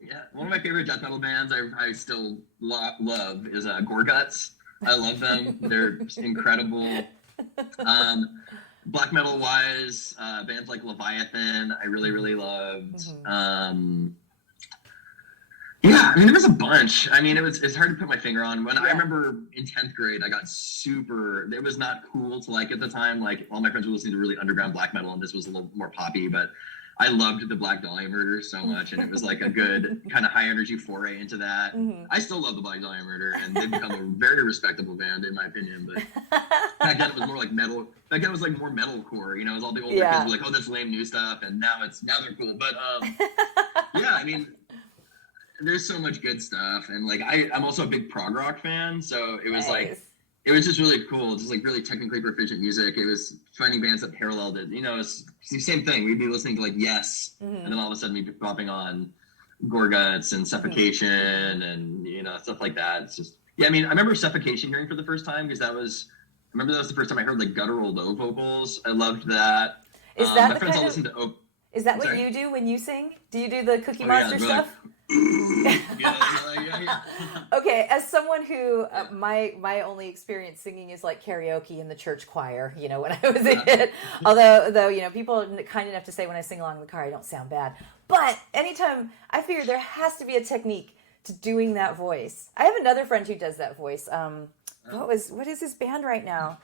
Yeah, one of my favorite death metal bands I still love is Gorguts. I love them. They're incredible. Black metal wise, bands like Leviathan, I really, really loved. Yeah, I mean, there was a bunch. I mean, it's hard to put my finger on. When I remember in 10th grade, I got it was not cool to like at the time. Like, all my friends were listening to really underground black metal, and this was a little more poppy, but I loved the Black Dahlia Murder so much, and it was like a good kind of high energy foray into that. I still love the Black Dahlia Murder, and they've become a very respectable band in my opinion. But back then it was more like metal. Back then it was like more metalcore. You know, it was all the older kids were like, "Oh, that's lame new stuff," and now they're cool. But yeah, I mean, there's so much good stuff, and like I'm also a big prog rock fan, so it was like. It was just really cool, just like really technically proficient music. It was finding bands that paralleled it. You know, it's the same thing. We'd be listening to like Yes, and then all of a sudden we'd be popping on Gorguts and Suffocation and, you know, stuff like that. It's just, I mean, I remember Suffocation hearing for the first time because that was the first time I heard like guttural low vocals. I loved that. Is that my friends all listened to Is that what you do when you sing? Do you do the Cookie Monster stuff? Yeah. Okay, as someone who my only experience singing is like karaoke in the church choir, you know, when I was a kid. Although you know, people are kind enough to say when I sing along in the car I don't sound bad. But anytime, I figure there has to be a technique to doing that voice. I have another friend who does that voice. What is his band right now?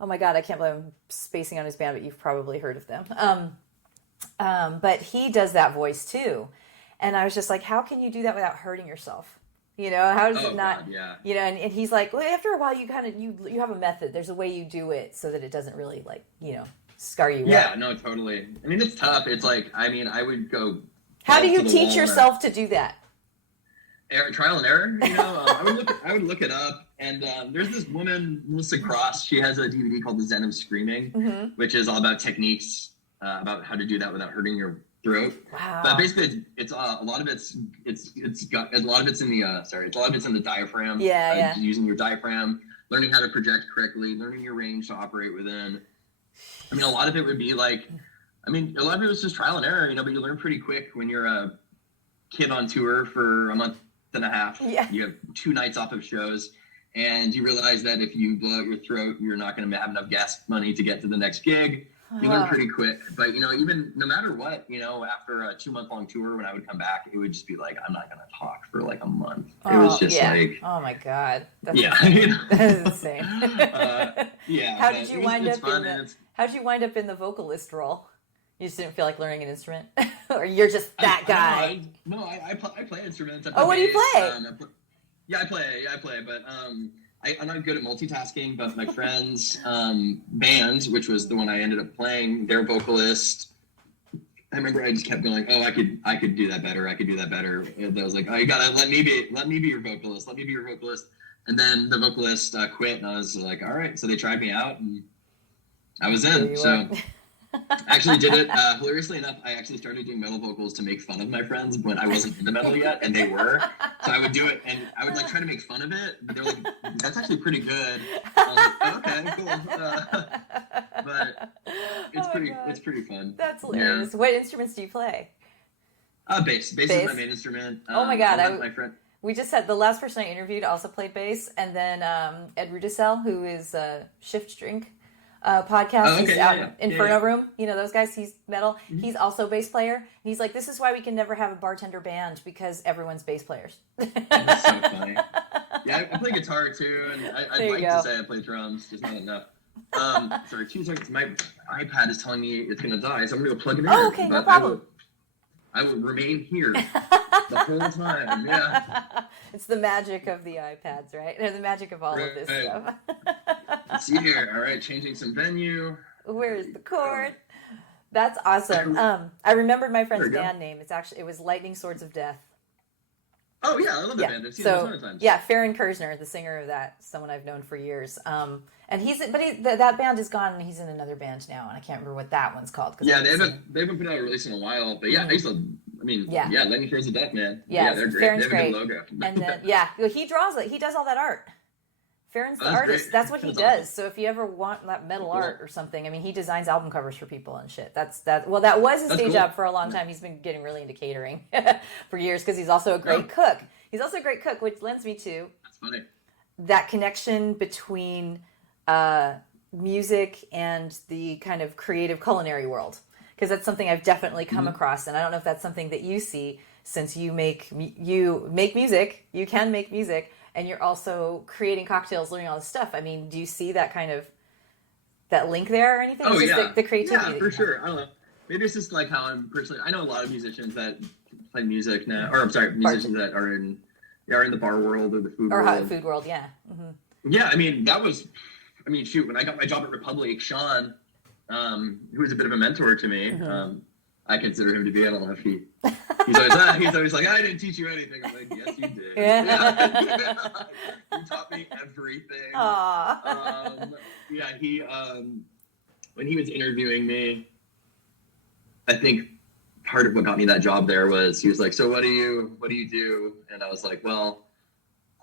Oh my God, I can't believe I'm spacing on his band, but you've probably heard of them. But he does that voice too. And I was just like, how can you do that without hurting yourself? You know, how does it not, God, yeah. You know, and he's like, well, after a while you kind of, you have a method. There's a way you do it so that it doesn't really like, you know, scar you up. Yeah, no, totally. I mean, it's tough. It's like, I mean, I would go. How do you teach yourself to do that? Trial and error, you know. I would look it up, and there's this woman, Melissa Cross. She has a DVD called The Zen of Screaming, which is all about techniques about how to do that without hurting your throat. Wow. But basically, it's a lot of it's in the diaphragm. Yeah. Using your diaphragm, learning how to project correctly, learning your range to operate within. I mean, a lot of it would be like, a lot of it was just trial and error, you know. But you learn pretty quick when you're a kid on tour for a month and a half. Yeah. You have 2 nights off of shows, and you realize that if you blow out your throat, you're not going to have enough gas money to get to the next gig. You learn pretty quick. But, you know, even no matter what, you know, after a 2-month-long tour, when I would come back, it would just be like, I'm not going to talk for like a month. It was just like... Oh, my God. That's insane. That's insane. Yeah. How'd you wind up in the vocalist role? You just didn't feel like learning an instrument? Or you're just that guy? I play instruments. What do you play? I play. But I'm not good at multitasking, but my friend's band, which was the one I ended up playing, their vocalist, I remember I just kept going, I could do that better. And I was like, oh, you gotta let me be your vocalist. And then the vocalist quit, and I was like, all right. So they tried me out, and I was in. So I actually did it. Hilariously enough, I actually started doing metal vocals to make fun of my friends when I wasn't into metal yet, and they were. So I would do it, and I would like try to make fun of it. But they're like, "That's actually pretty good." I'm like, okay, cool. But it's pretty fun. That's hilarious. Yeah. What instruments do you play? Bass. Bass is my main instrument. Oh my God! My friend. We just had the last person I interviewed also played bass, and then Ed Rudisell, who is Shift Drink. Podcast. He's out in Inferno Room. You know those guys. He's metal. Mm-hmm. He's also a bass player. And he's like, this is why we can never have a bartender band because everyone's bass players. That's so funny. Yeah, I play guitar too, and I'd like to say I play drums, just not enough. Sorry, 2 seconds. My iPad is telling me it's gonna die, so I'm gonna go plug it in. Oh, okay, no problem. I will remain here the whole time. Yeah. It's the magic of the iPads, right? Or the magic of all of this stuff. Let's see here. All right, changing some venue. Where's the cord? That's awesome. I remembered my friend's band name. It was Lightning Swords of Death. Oh yeah, I love that band. I've seen it a ton of times. Yeah, Farron Kersner, the singer of that, someone I've known for years. And that band is gone, and he's in another band now, and I can't remember what that one's called. Yeah, they haven't put out a release in a while, but yeah, I used to. Lightning Swords of Death, man. Yeah, they're great. Farron's they have great. a good logo. And then he draws it. He does all that art. Farron's the artist. Great. That's what he does. Awesome. So if you ever want that metal art or something, he designs album covers for people and shit. That was his day job for a long time. He's been getting really into catering for years because he's also a great cook. He's also a great cook, which lends me to that connection between music and the kind of creative culinary world. Because that's something I've definitely come across, and I don't know if that's something that you see. since you make music, you can make music, and you're also creating cocktails, learning all this stuff. I mean, do you see that kind of that link there or anything? Oh, it's just yeah. the creativity. Yeah, for sure. I don't know. Maybe it's just like how I'm personally. I know a lot of musicians that play music now, or I'm sorry, musicians that are in the bar world or the food world. Or food world, yeah. Mm-hmm. Yeah, I mean, shoot, when I got my job at Republic, Sean, who was a bit of a mentor to me, I consider him to be. I don't know if he's always like, I didn't teach you anything. I'm like, yes, you did. Yeah. You taught me everything. He when he was interviewing me, I think part of what got me that job there was he was like, so what do you do? And I was like, well,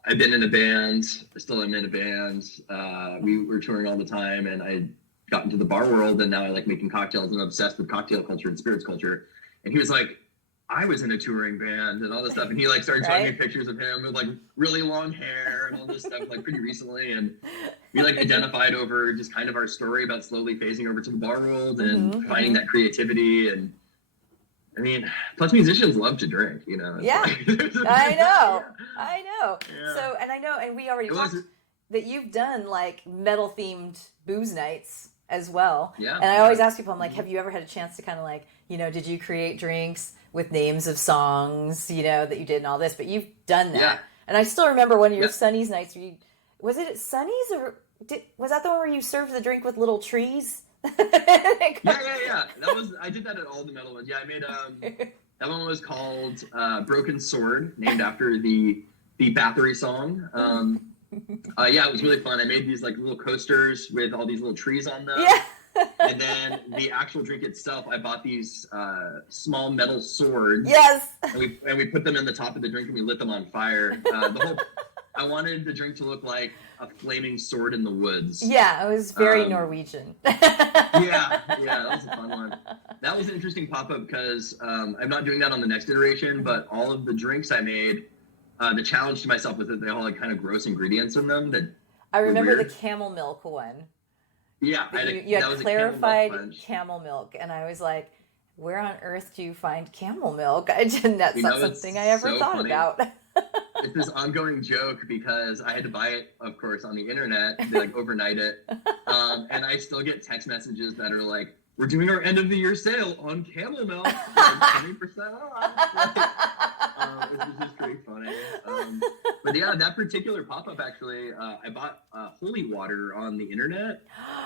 I've been in a band. I still am in a band. We were touring all the time, and I got into the bar world, and now I like making cocktails. I'm obsessed with cocktail culture and spirits culture. And he was like, I was in a touring band and all this stuff. And he like started showing me pictures of him with like really long hair and all this stuff like pretty recently. And we like identified over just kind of our story about slowly phasing over to the bar world and finding that creativity. And I mean, plus musicians love to drink, you know. Yeah, I know. Yeah. So, and I know, and we already talked that you've done like metal themed booze nights as well. Yeah. And I always ask people, I'm like, have you ever had a chance to kind of like, you know, did you create drinks with names of songs, you know, that you did and all this? But you've done that. Yeah. And I still remember one of your Sunny's nights where was it at Sunny's or was that the one where you served the drink with little trees? Yeah. I did that at all the metal ones. Yeah, I made that one was called Broken Sword, named after the Bathory song. Yeah, it was really fun. I made these like little coasters with all these little trees on them. Yeah. And then the actual drink itself, I bought these small metal swords. Yes. And we put them in the top of the drink and we lit them on fire. I wanted the drink to look like a flaming sword in the woods. Yeah, it was very Norwegian. yeah, that was a fun one. That was an interesting pop-up because I'm not doing that on the next iteration, but all of the drinks I made, the challenge to myself was that they all had kind of gross ingredients in them. That I remember the camel milk one. Yeah, you had clarified camel milk, and I was like, where on earth do you find camel milk? That's not something I ever thought about. It's this ongoing joke because I had to buy it, of course, on the internet, to like overnight it. And I still get text messages that are like, we're doing our end of the year sale on camel milk, like 20% off. Which is just pretty funny. But yeah, that particular pop-up actually, I bought holy water on the internet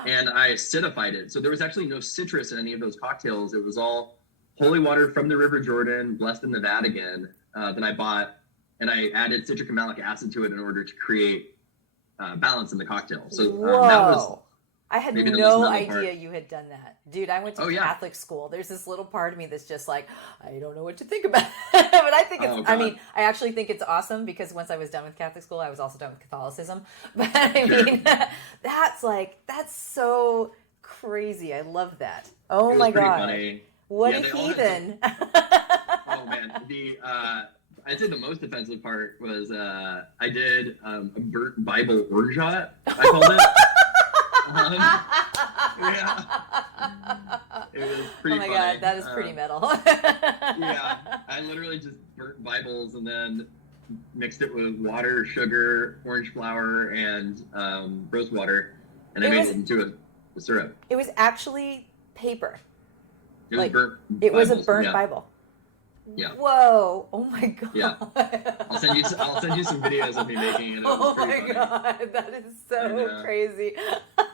and I acidified it. So there was actually no citrus in any of those cocktails. It was all holy water from the River Jordan, blessed in the Vatican, that I bought. And I added citric and malic acid to it in order to create balance in the cocktail. So that was I had no idea you had done that. Dude, I went to Catholic school. There's this little part of me that's just like, I don't know what to think about it. But I think it's, I actually think it's awesome because once I was done with Catholic school, I was also done with Catholicism. But I mean, that's so crazy. I love that. Oh my God. Funny. What a heathen. Oh man. I'd say the most offensive part was I did a burnt Bible orgeat, I called it. Yeah. It was pretty funny. Oh my God, that is pretty metal. Yeah. I literally just burnt Bibles and then mixed it with water, sugar, orange flour, and rose water. And I made it into a syrup. It was actually paper. It was burnt It was a burnt Bible. Yeah. Whoa! Oh my God! Yeah. I'll send you some videos of me making it. Oh my God, that is so crazy.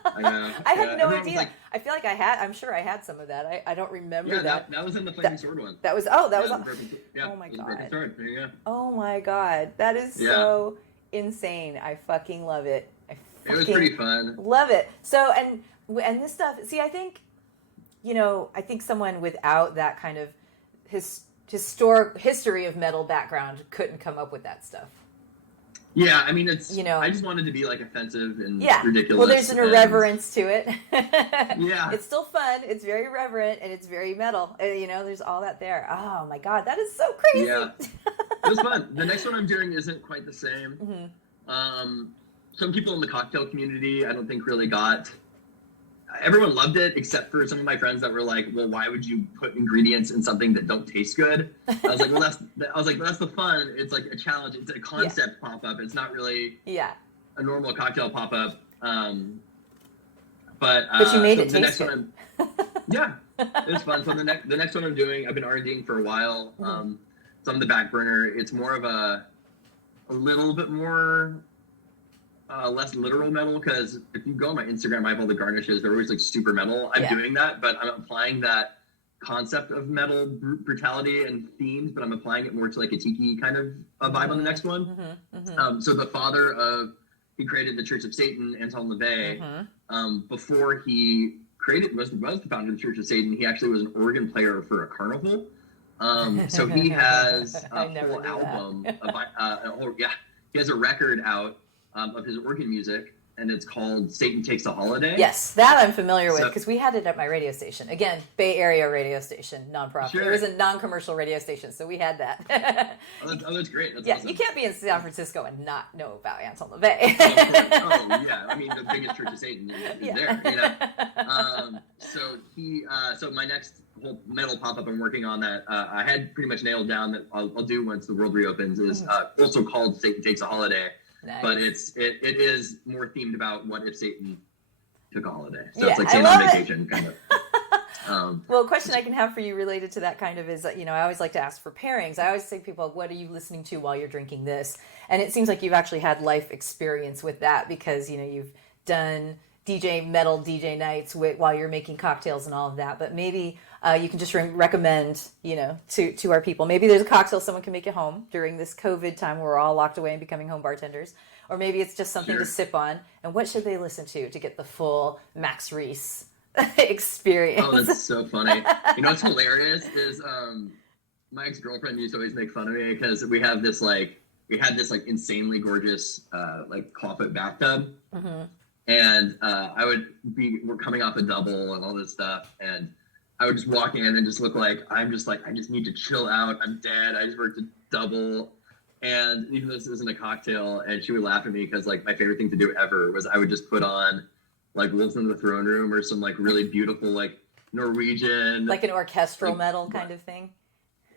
I know. I had no idea. I feel like I'm sure I had some of that. I don't remember that. That was in the Flaming Sword one. That was. Oh, that was. Oh my God. Sword. Yeah. Oh my God, that is so insane. I fucking love it. It was pretty fun. Love it. So and this stuff. See, I think, I think someone without that kind of history of metal background couldn't come up with that stuff. Yeah, I mean, it's, I just wanted to be like offensive and ridiculous. Well, there's an irreverence to it. Yeah. It's still fun. It's very reverent and it's very metal. There's all that there. Oh my God, that is so crazy. Yeah. It was fun. The next one I'm doing isn't quite the same. Mm-hmm. Some people in the cocktail community, I don't think really got everyone loved it except for some of my friends that were like, well, why would you put ingredients in something that don't taste good? I was like, well, that's the fun. It's like a challenge. It's a concept pop-up. It's not really a normal cocktail pop-up. But you made so it the taste next good. one, it was fun. So the next one I'm doing, I've been R&Ding for a while. It's on the back burner. It's more of a little bit more less literal metal, because if you go on my Instagram, I have all the garnishes. They're always like super metal. I'm doing that, but I'm applying that concept of metal brutality and themes, but I'm applying it more to like a tiki kind of a vibe on the next one. So the father of, he created the Church of Satan, Anton LaVey. Before he was the founder of the Church of Satan, he actually was an organ player for a carnival. So he has a whole album he has a record out of his organ music, and it's called Satan Takes a Holiday. Yes, that I'm familiar with, because we had it at my radio station. Again, Bay Area radio station, nonprofit. Sure. It was a non-commercial radio station, so we had that. That's great. That's awesome. You can't be in San Francisco and not know about Anton LaVey. I mean, the biggest Church of Satan is there, you know. So my next whole metal pop-up I'm working on that I had pretty much nailed down that I'll do once the world reopens is also called Satan Takes a Holiday. Nice. But it is more themed about what if Satan took a holiday. So it's like Satan on vacation, kind of. Well, a question I can have for you related to that kind of is, I always like to ask for pairings. I always say to people, what are you listening to while you're drinking this? And it seems like you've actually had life experience with that, because, you've done metal DJ nights while you're making cocktails and all of that. But maybe you can just recommend, to our people. Maybe there's a cocktail someone can make at home during this COVID time where we're all locked away and becoming home bartenders. Or maybe it's just something to sip on. And what should they listen to get the full Max Reis experience? Oh, that's so funny. What's hilarious is my ex-girlfriend used to always make fun of me because we had this insanely gorgeous clawfoot bathtub. And we're coming off a double and all this stuff, and I would just walk in and just look like I just need to chill out. I'm dead. I just worked a double, and even though this isn't a cocktail, and she would laugh at me because my favorite thing to do ever was I would just put on Wolves in the Throne Room or some really beautiful Norwegian, like an orchestral metal kind of thing.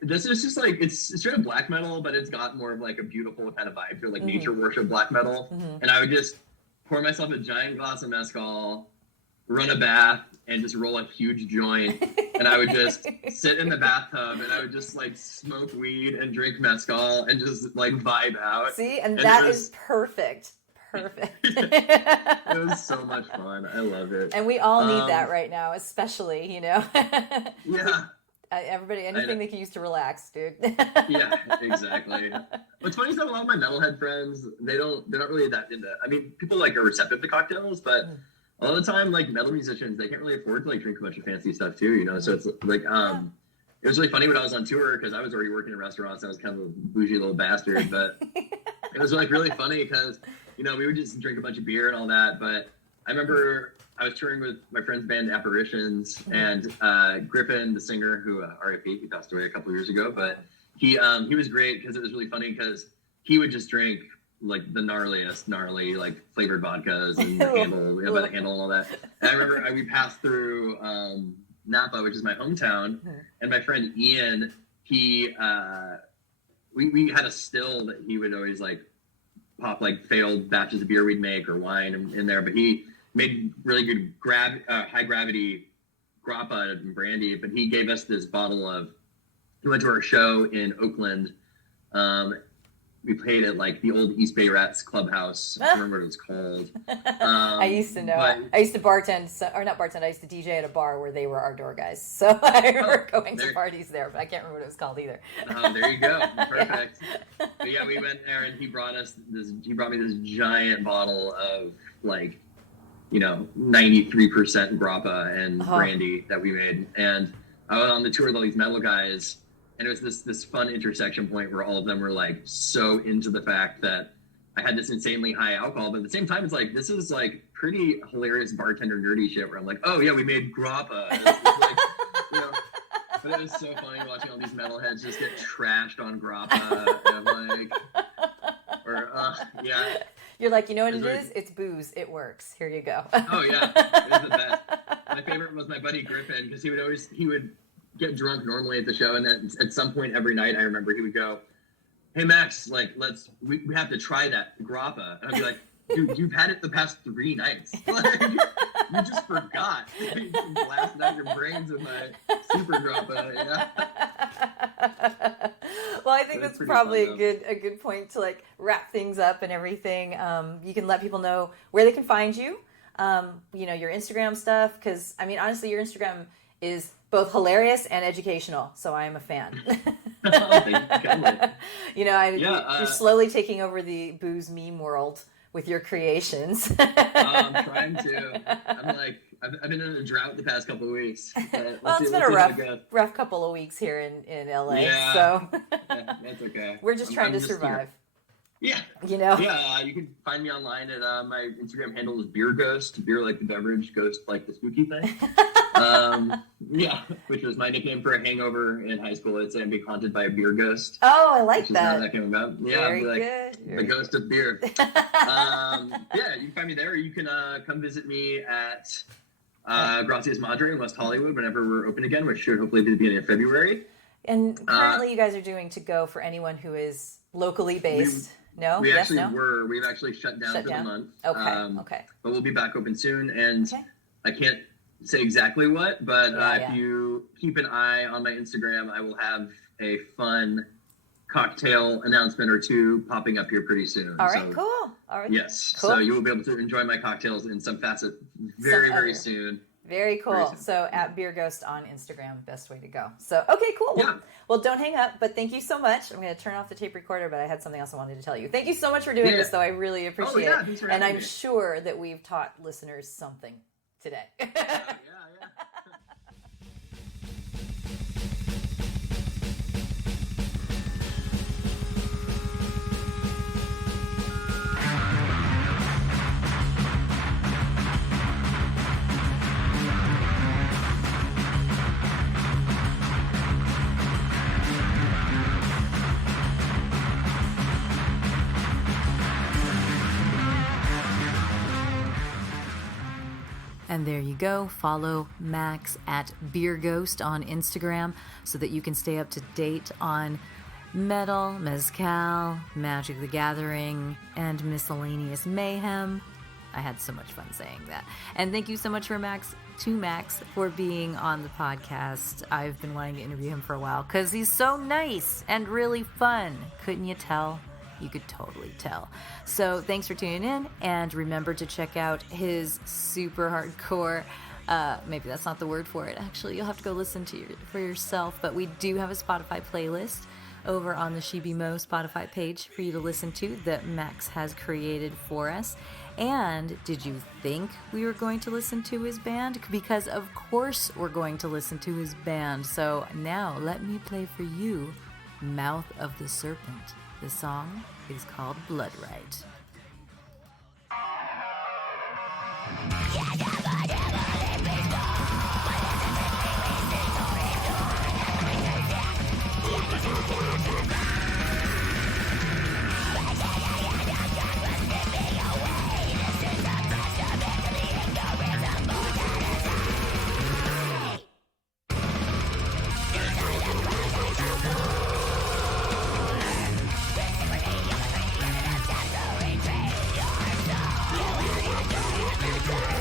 This is just it's straight up black metal, but it's got more of a beautiful kind of vibe to nature worship black metal, and I would just pour myself a giant glass of mezcal, run a bath, and just roll a huge joint. And I would just sit in the bathtub and I would just smoke weed and drink mezcal and just vibe out. See, and that is perfect. It was so much fun. I love it. And we all need that right now, especially, Yeah. Everybody, anything they can use to relax, dude. Yeah, exactly. What's funny is that a lot of my metalhead friends, they're not really that into. I mean, people are receptive to cocktails, but a lot of the time, metal musicians, they can't really afford to drink a bunch of fancy stuff too, So it's it was really funny when I was on tour because I was already working in restaurants. And I was kind of a bougie little bastard, but it was really funny because we would just drink a bunch of beer and all that. But I remember I was touring with my friend's band Apparitions, and Griffin, the singer, who R.I.P. he passed away a couple of years ago, but he was great because it was really funny because he would just drink the gnarly flavored vodkas and the handle, by the handle and all that. And I remember we passed through Napa, which is my hometown, and my friend Ian, we had a still that he would always pop failed batches of beer we'd make or wine in there, but he made really good high gravity grappa and brandy. But he gave us this bottle of. He went to our show in Oakland. We played at the old East Bay Rats Clubhouse. I don't remember what it was called. I used to know. I used to bartend, or not bartend. I used to DJ at a bar where they were our door guys. So I remember going to parties there, but I can't remember what it was called either. There you go. Perfect. Yeah. But yeah, we went there and he brought me this giant bottle of 93% grappa and brandy that we made. And I was on the tour with all these metal guys, and it was this fun intersection point where all of them were so into the fact that I had this insanely high alcohol, but at the same time, it's this is pretty hilarious bartender nerdy shit where I'm oh yeah, we made grappa. But it was so funny watching all these metalheads just get trashed on grappa. And I'm yeah. You're you know what it is? It's booze. It works. Here you go. Oh yeah, it's the best. favorite was my buddy Griffin, because he would get drunk normally at the show, and then at some point every night I remember he would go, "Hey Max, like we have to try that grappa," and I'd be like, "Dude, you've had it the past 3 nights. Like, you just forgot. You blasted out your brains with my super grappa." Yeah. Well, I think that's probably a good point to like wrap things up and everything. You can let people know where they can find you. Your Instagram stuff, because I mean, honestly, your Instagram is both hilarious and educational, so I am a fan. You're slowly taking over the booze meme world with your creations. I'm trying to. I've been in a drought the past couple of weeks. Well, it's been a rough couple of weeks here in LA. Yeah, so yeah, that's okay. We're just trying to survive. Yeah. Yeah, you can find me online at my Instagram handle is Beer Ghost. Beer like the beverage, ghost like the spooky thing. Which was my nickname for a hangover in high school. I'd say I'm being haunted by a beer ghost. Oh, I like that. How that came about. Yeah, very good. The ghost of beer. You can find me there. Or you can come visit me at Gracias Madre in West Hollywood whenever we're open again, which should hopefully be the beginning of February. And currently you guys are doing to go for anyone who is locally based. We've actually shut down for the month. Okay. But we'll be back open soon, and I can't say exactly what, but if you keep an eye on my Instagram, I will have a fun cocktail announcement or 2 popping up here pretty soon. All right, cool. All right. Yes. Cool. So you will be able to enjoy my cocktails in some facet very soon. Very cool. So at Beer Ghost on Instagram, best way to go. So, okay, cool. Yeah. Well, don't hang up, but thank you so much. I'm going to turn off the tape recorder, but I had something else I wanted to tell you. Thank you so much for doing this, though. I really appreciate it. Thanks for and having I'm me. sure that we've taught listeners something today. Yeah. And there you go. Follow Max at Beer Ghost on Instagram so that you can stay up to date on metal, mezcal, Magic the Gathering, and miscellaneous mayhem. I had so much fun saying that. And thank you so much for Max for being on the podcast. I've been wanting to interview him for a while because he's so nice and really fun. Couldn't you tell? You could totally tell. So thanks for tuning in, and remember to check out his super hardcore, maybe that's not the word for it, actually, you'll have to go listen to for yourself, but we do have a Spotify playlist over on the Shibi Mo Spotify page for you to listen to that Max has created for us. And did you think we were going to listen to his band? Because of course we're going to listen to his band. So now let me play for you Mouth of the Serpent. The song is called Blood Right. Yeah.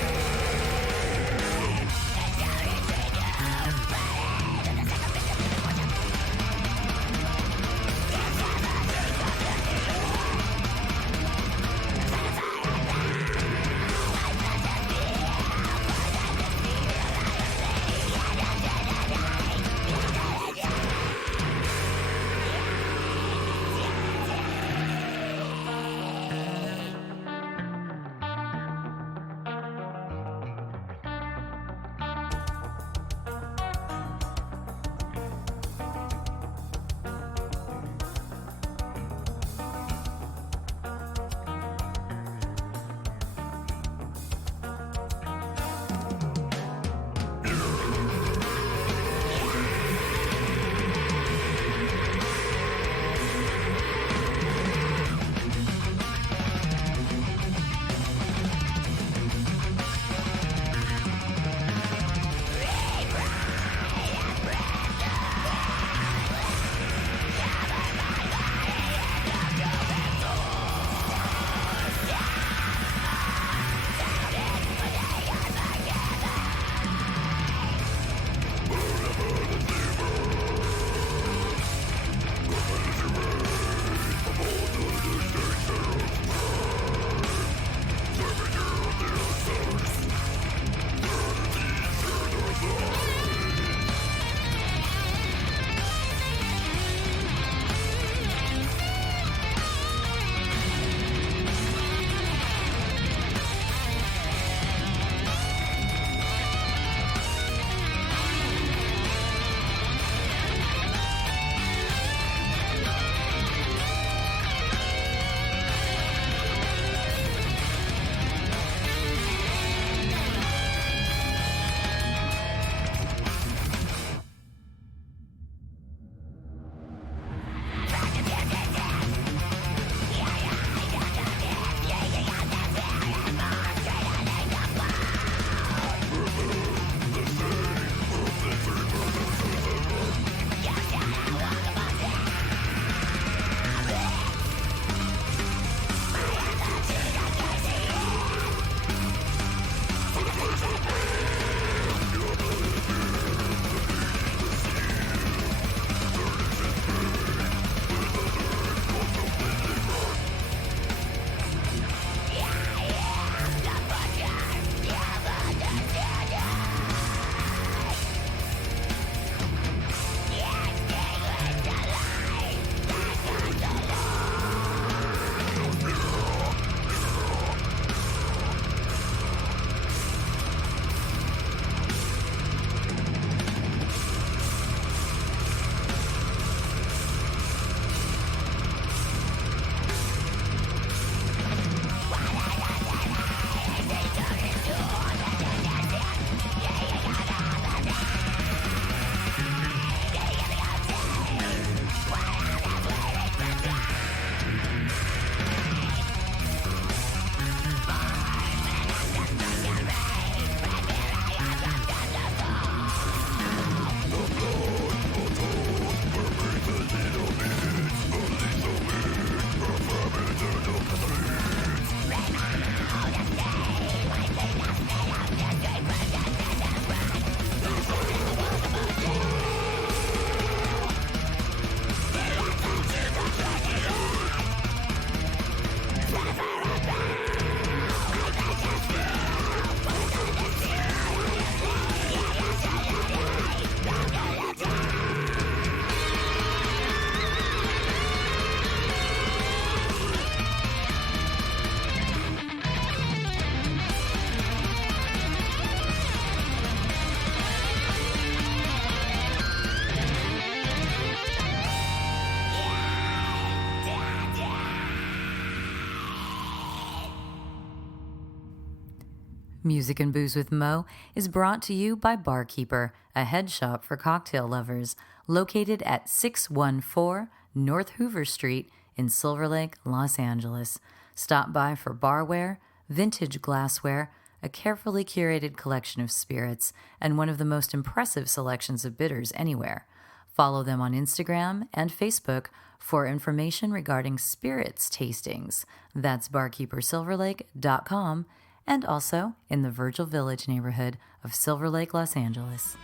Music and Booze with Mo is brought to you by Barkeeper, a head shop for cocktail lovers, located at 614 North Hoover Street in Silver Lake, Los Angeles. Stop by for barware, vintage glassware, a carefully curated collection of spirits, and one of the most impressive selections of bitters anywhere. Follow them on Instagram and Facebook for information regarding spirits tastings. That's barkeepersilverlake.com, and also in the Virgil Village neighborhood of Silver Lake, Los Angeles.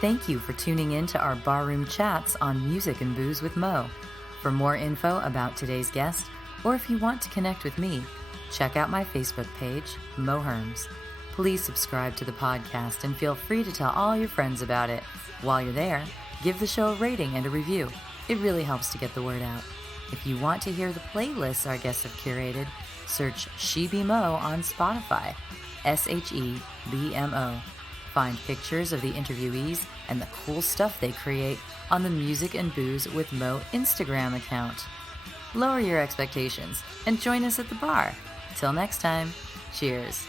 Thank you for tuning in to our barroom chats on Music and Booze with Mo. For more info about today's guest, or if you want to connect with me, check out my Facebook page, Mo Herms. Please subscribe to the podcast and feel free to tell all your friends about it. While you're there, give the show a rating and a review. It really helps to get the word out. If you want to hear the playlists our guests have curated, search She Be Mo on Spotify, SHEBMO. Find pictures of the interviewees and the cool stuff they create on the Music and Booze with Mo Instagram account. Lower your expectations and join us at the bar. Till next time, cheers.